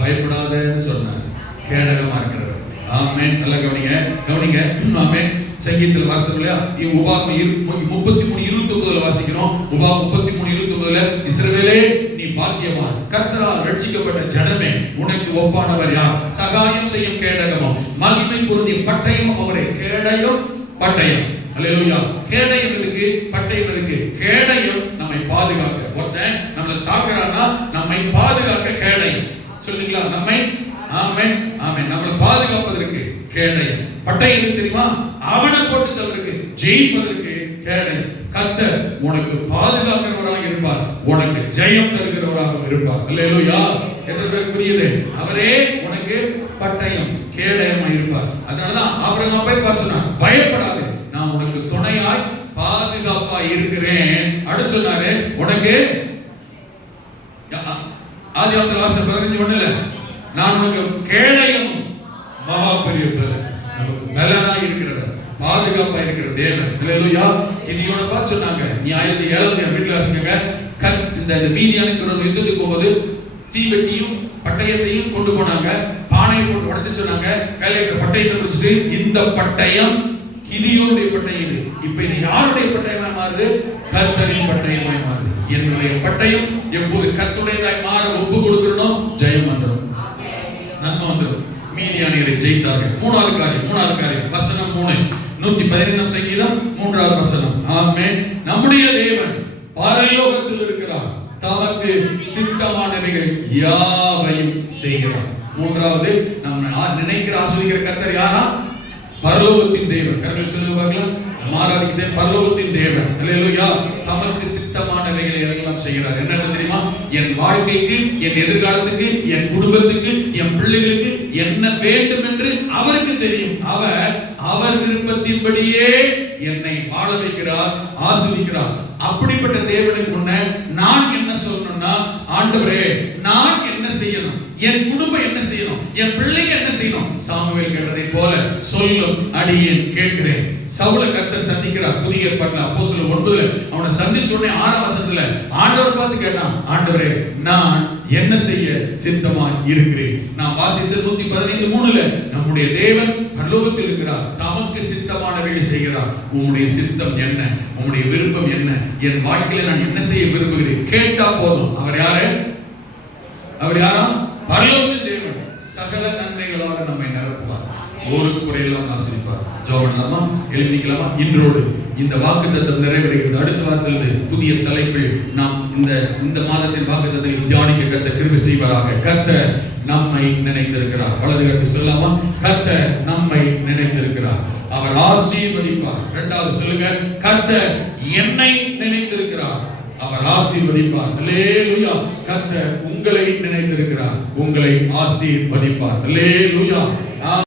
பயப்படாதேன்னு சொன்னார், கேடகமா இருக்கிறவர். ஆமென். நல்லா கவனிங்க, கவனிங்க. ஆமென். சங்கீதத்தில் வாசித்தோம் இல்லையா? உபாகமம் 33:29 வாசிக்கிறோம். உபாகமம் 33:29 இஸ்ரவேலே நீ பாக்கியவான், கர்த்தரால் ரட்சிக்கப்பட்ட ஜனமே, உனக்கு ஒப்பானவர் யார்? சகாயம் செய்யும் கேடகமும் மகிமை பொருந்திய பட்டயம் அவரே. கேடயம் பட்டயம். அல்லேலூயா. கேடயம் இருக்கு, பட்டயம் இருக்கு. கேடயம் நம்மை பாதுகாக்க, ஒருத்தன் நம்மளை தாக்குறான்னா நம்மை பாதுகாக்க கேடயம். சொல்லுங்களா? நம்மை ஆமென் ஆமென் நம்மளை பாதுகாப்பதற்கு கேடயம். பட்டயம் தெரியுமா? அவனை போட்டு தவறுக்கு ஜெயிப்பதற்கு கேடயம். கர்த்தர் உனக்கு பாதுகாக்கிறவராக இருப்பார், உனக்கு ஜெயம் தருகிறவராக இருப்பார். அல்லேலூயா. எத்தனை பேருக்கு புரியுது? அவரே உனக்கு பட்டயம் கேடயமாய் இருப்பார். அதனாலதான் ஆபிரகாம் போய் பார்த்து சொன்னார், பயப்படாதே, நான் உனக்கு துணையாய் பாதுகாப்பாய் இருக்கிறேன். அடுத்து சொன்னாரு, உனக்கு ஆதியாகமத்தில் வாசம் 15:1 நான் உனக்கு கேடயமும் மகா பெரிய பலன். நமக்கு பலனாய் இருக்கிறவர், பாதுகாப்பா இருக்கிற தேவன். அல்லேலூயா. கிதியோனை பார்த்து சொன்னாங்க, நியாயத்தை 7 வீட்டுல வாசிங்க, இந்த மீதியானின் யுத்தத்துக்கு போகும்போது தீவெட்டியும் பட்டயத்தையும் கொண்டு போனாங்க, பானையை போட்டு உடைச்சு சொன்னாங்க, கையில இருக்கிற பட்டயத்தை பிடிச்சிட்டு, இந்த பட்டயம் கிதியோனுடைய பட்டயம் இது. இப்ப இது யாருடைய பட்டயமாய் மாறுது? கர்த்தரின் பட்டயமாய் மாறுது. என்னுடைய பட்டயம் எப்போது கர்த்தருடையதாய் மாற ஒப்பு கொடுக்கிறோம், ஜெயம் வந்துடும், நன்மை வந்துடும். மீதியானியரை ஜெயித்தார்கள். மூணாவது காரியம் வசனம் 3 115 சங்கீதம் 3வது வசனம். ஆமென். நம்முடைய தேவன் பரலோகத்தில் இருக்கிறார், தமக்கு சித்தமானவைகள் யாவையும் செய்கிறார். மூன்றாவது, நம்ம நினைக்கிற ஆசீர்வதிக்கிற கர்த்தர் யாரா? பரலோகத்தின் தேவன். கர்த்தர் சொல்லுங்க பார்க்கலாம். மாறாதிக்கிட்டே பரலோகத்தின் தேவன். அல்லேலூயா. தமக்கு சித்தமானவைகளை எல்லாம் செய்கிறார். என்ன தெரியுமா? என் வாழ்க்கைக்கு, என் எதிர்காலத்துக்கு, என் குடும்பத்துக்கு, என் பிள்ளைகளுக்கு என்ன வேண்டும் என்று அவருக்கு தெரியும். அவர் விருப்பத்தின்படியே என்னை வாழ வைக்கிறார், ஆசீர்வதிக்கிறார். அப்படிப்பட்ட தேவனுக்கு முன்ன நான் என்ன சொல்லணும்னா, ஆண்டவரே நான் என்ன செய்யணும், என் குடும்பம் என்ன செய்யணும், என் பிள்ளைங்க என்ன செய்யணும்? சாமுவேல் கேட்டதை போல சொல்லும் அடியேன் கேட்கிறேன். சவுலை கர்த்தர் சந்திக்கிறார். புதிய ஏற்பாட்டில் அப்போஸ்தலர் 9 அவனை சந்திச்ச உடனே 6ஆம் வசனத்துல ஆண்டவர் பார்த்து கேட்டான், ஆண்டவரே நான் என்ன செய்ய சித்தமாய் இருக்கிறேன்? நான் வாசித்த 115:3 நம்முடைய தேவன் பரலோகத்தில் இருக்கிறார், தமக்கு சித்தமானவைகளை செய்கிறார். உம்முடைய சித்தம் என்ன? உம்முடைய விருப்பம் என்ன? என் வாழ்க்கையில நான் என்ன செய்ய விரும்புகிறேன்? கேட்டா போதும். அவர் யாரு? அவர் யாரா? பரலோகத்தின் தேவன். சகல நன்மைகளாக நம்மை நிரப்புவார், ஒரு குறையெல்லாம் ஆசீர்வதிப்பார். ஜெபம் பண்ணலாமா? எழுதிக்கலாமா? இன்றோடு இந்த வாக்குத்தத்தம் நிறைவேறுகிறது. அடுத்த வாரத்திலிருந்து புதிய தலைப்பில் நாம் இந்த மாதத்தின் வாக்குத்தத்தை தியானிக்க கர்த்தர் கிருபை செய்வாராக. கர்த்தர் நம்மை நினைத்திருக்கிறார். வலது கரத்தை சொல்லலாமா? கர்த்தர் நம்மை நினைத்திருக்கிறார், அவர் ஆசீர்வதிப்பார். இரண்டாவது சொல்லுங்க, கர்த்தர் என்னை நினைத்திருக்கிறார், அவர் ஆசீர்வதிப்பார். அல்லேலூயா. கர்த்தர் உங்களை நினைத்திருக்கிறார், உங்களை ஆசீர்வதிப்பார். அல்லேலூயா.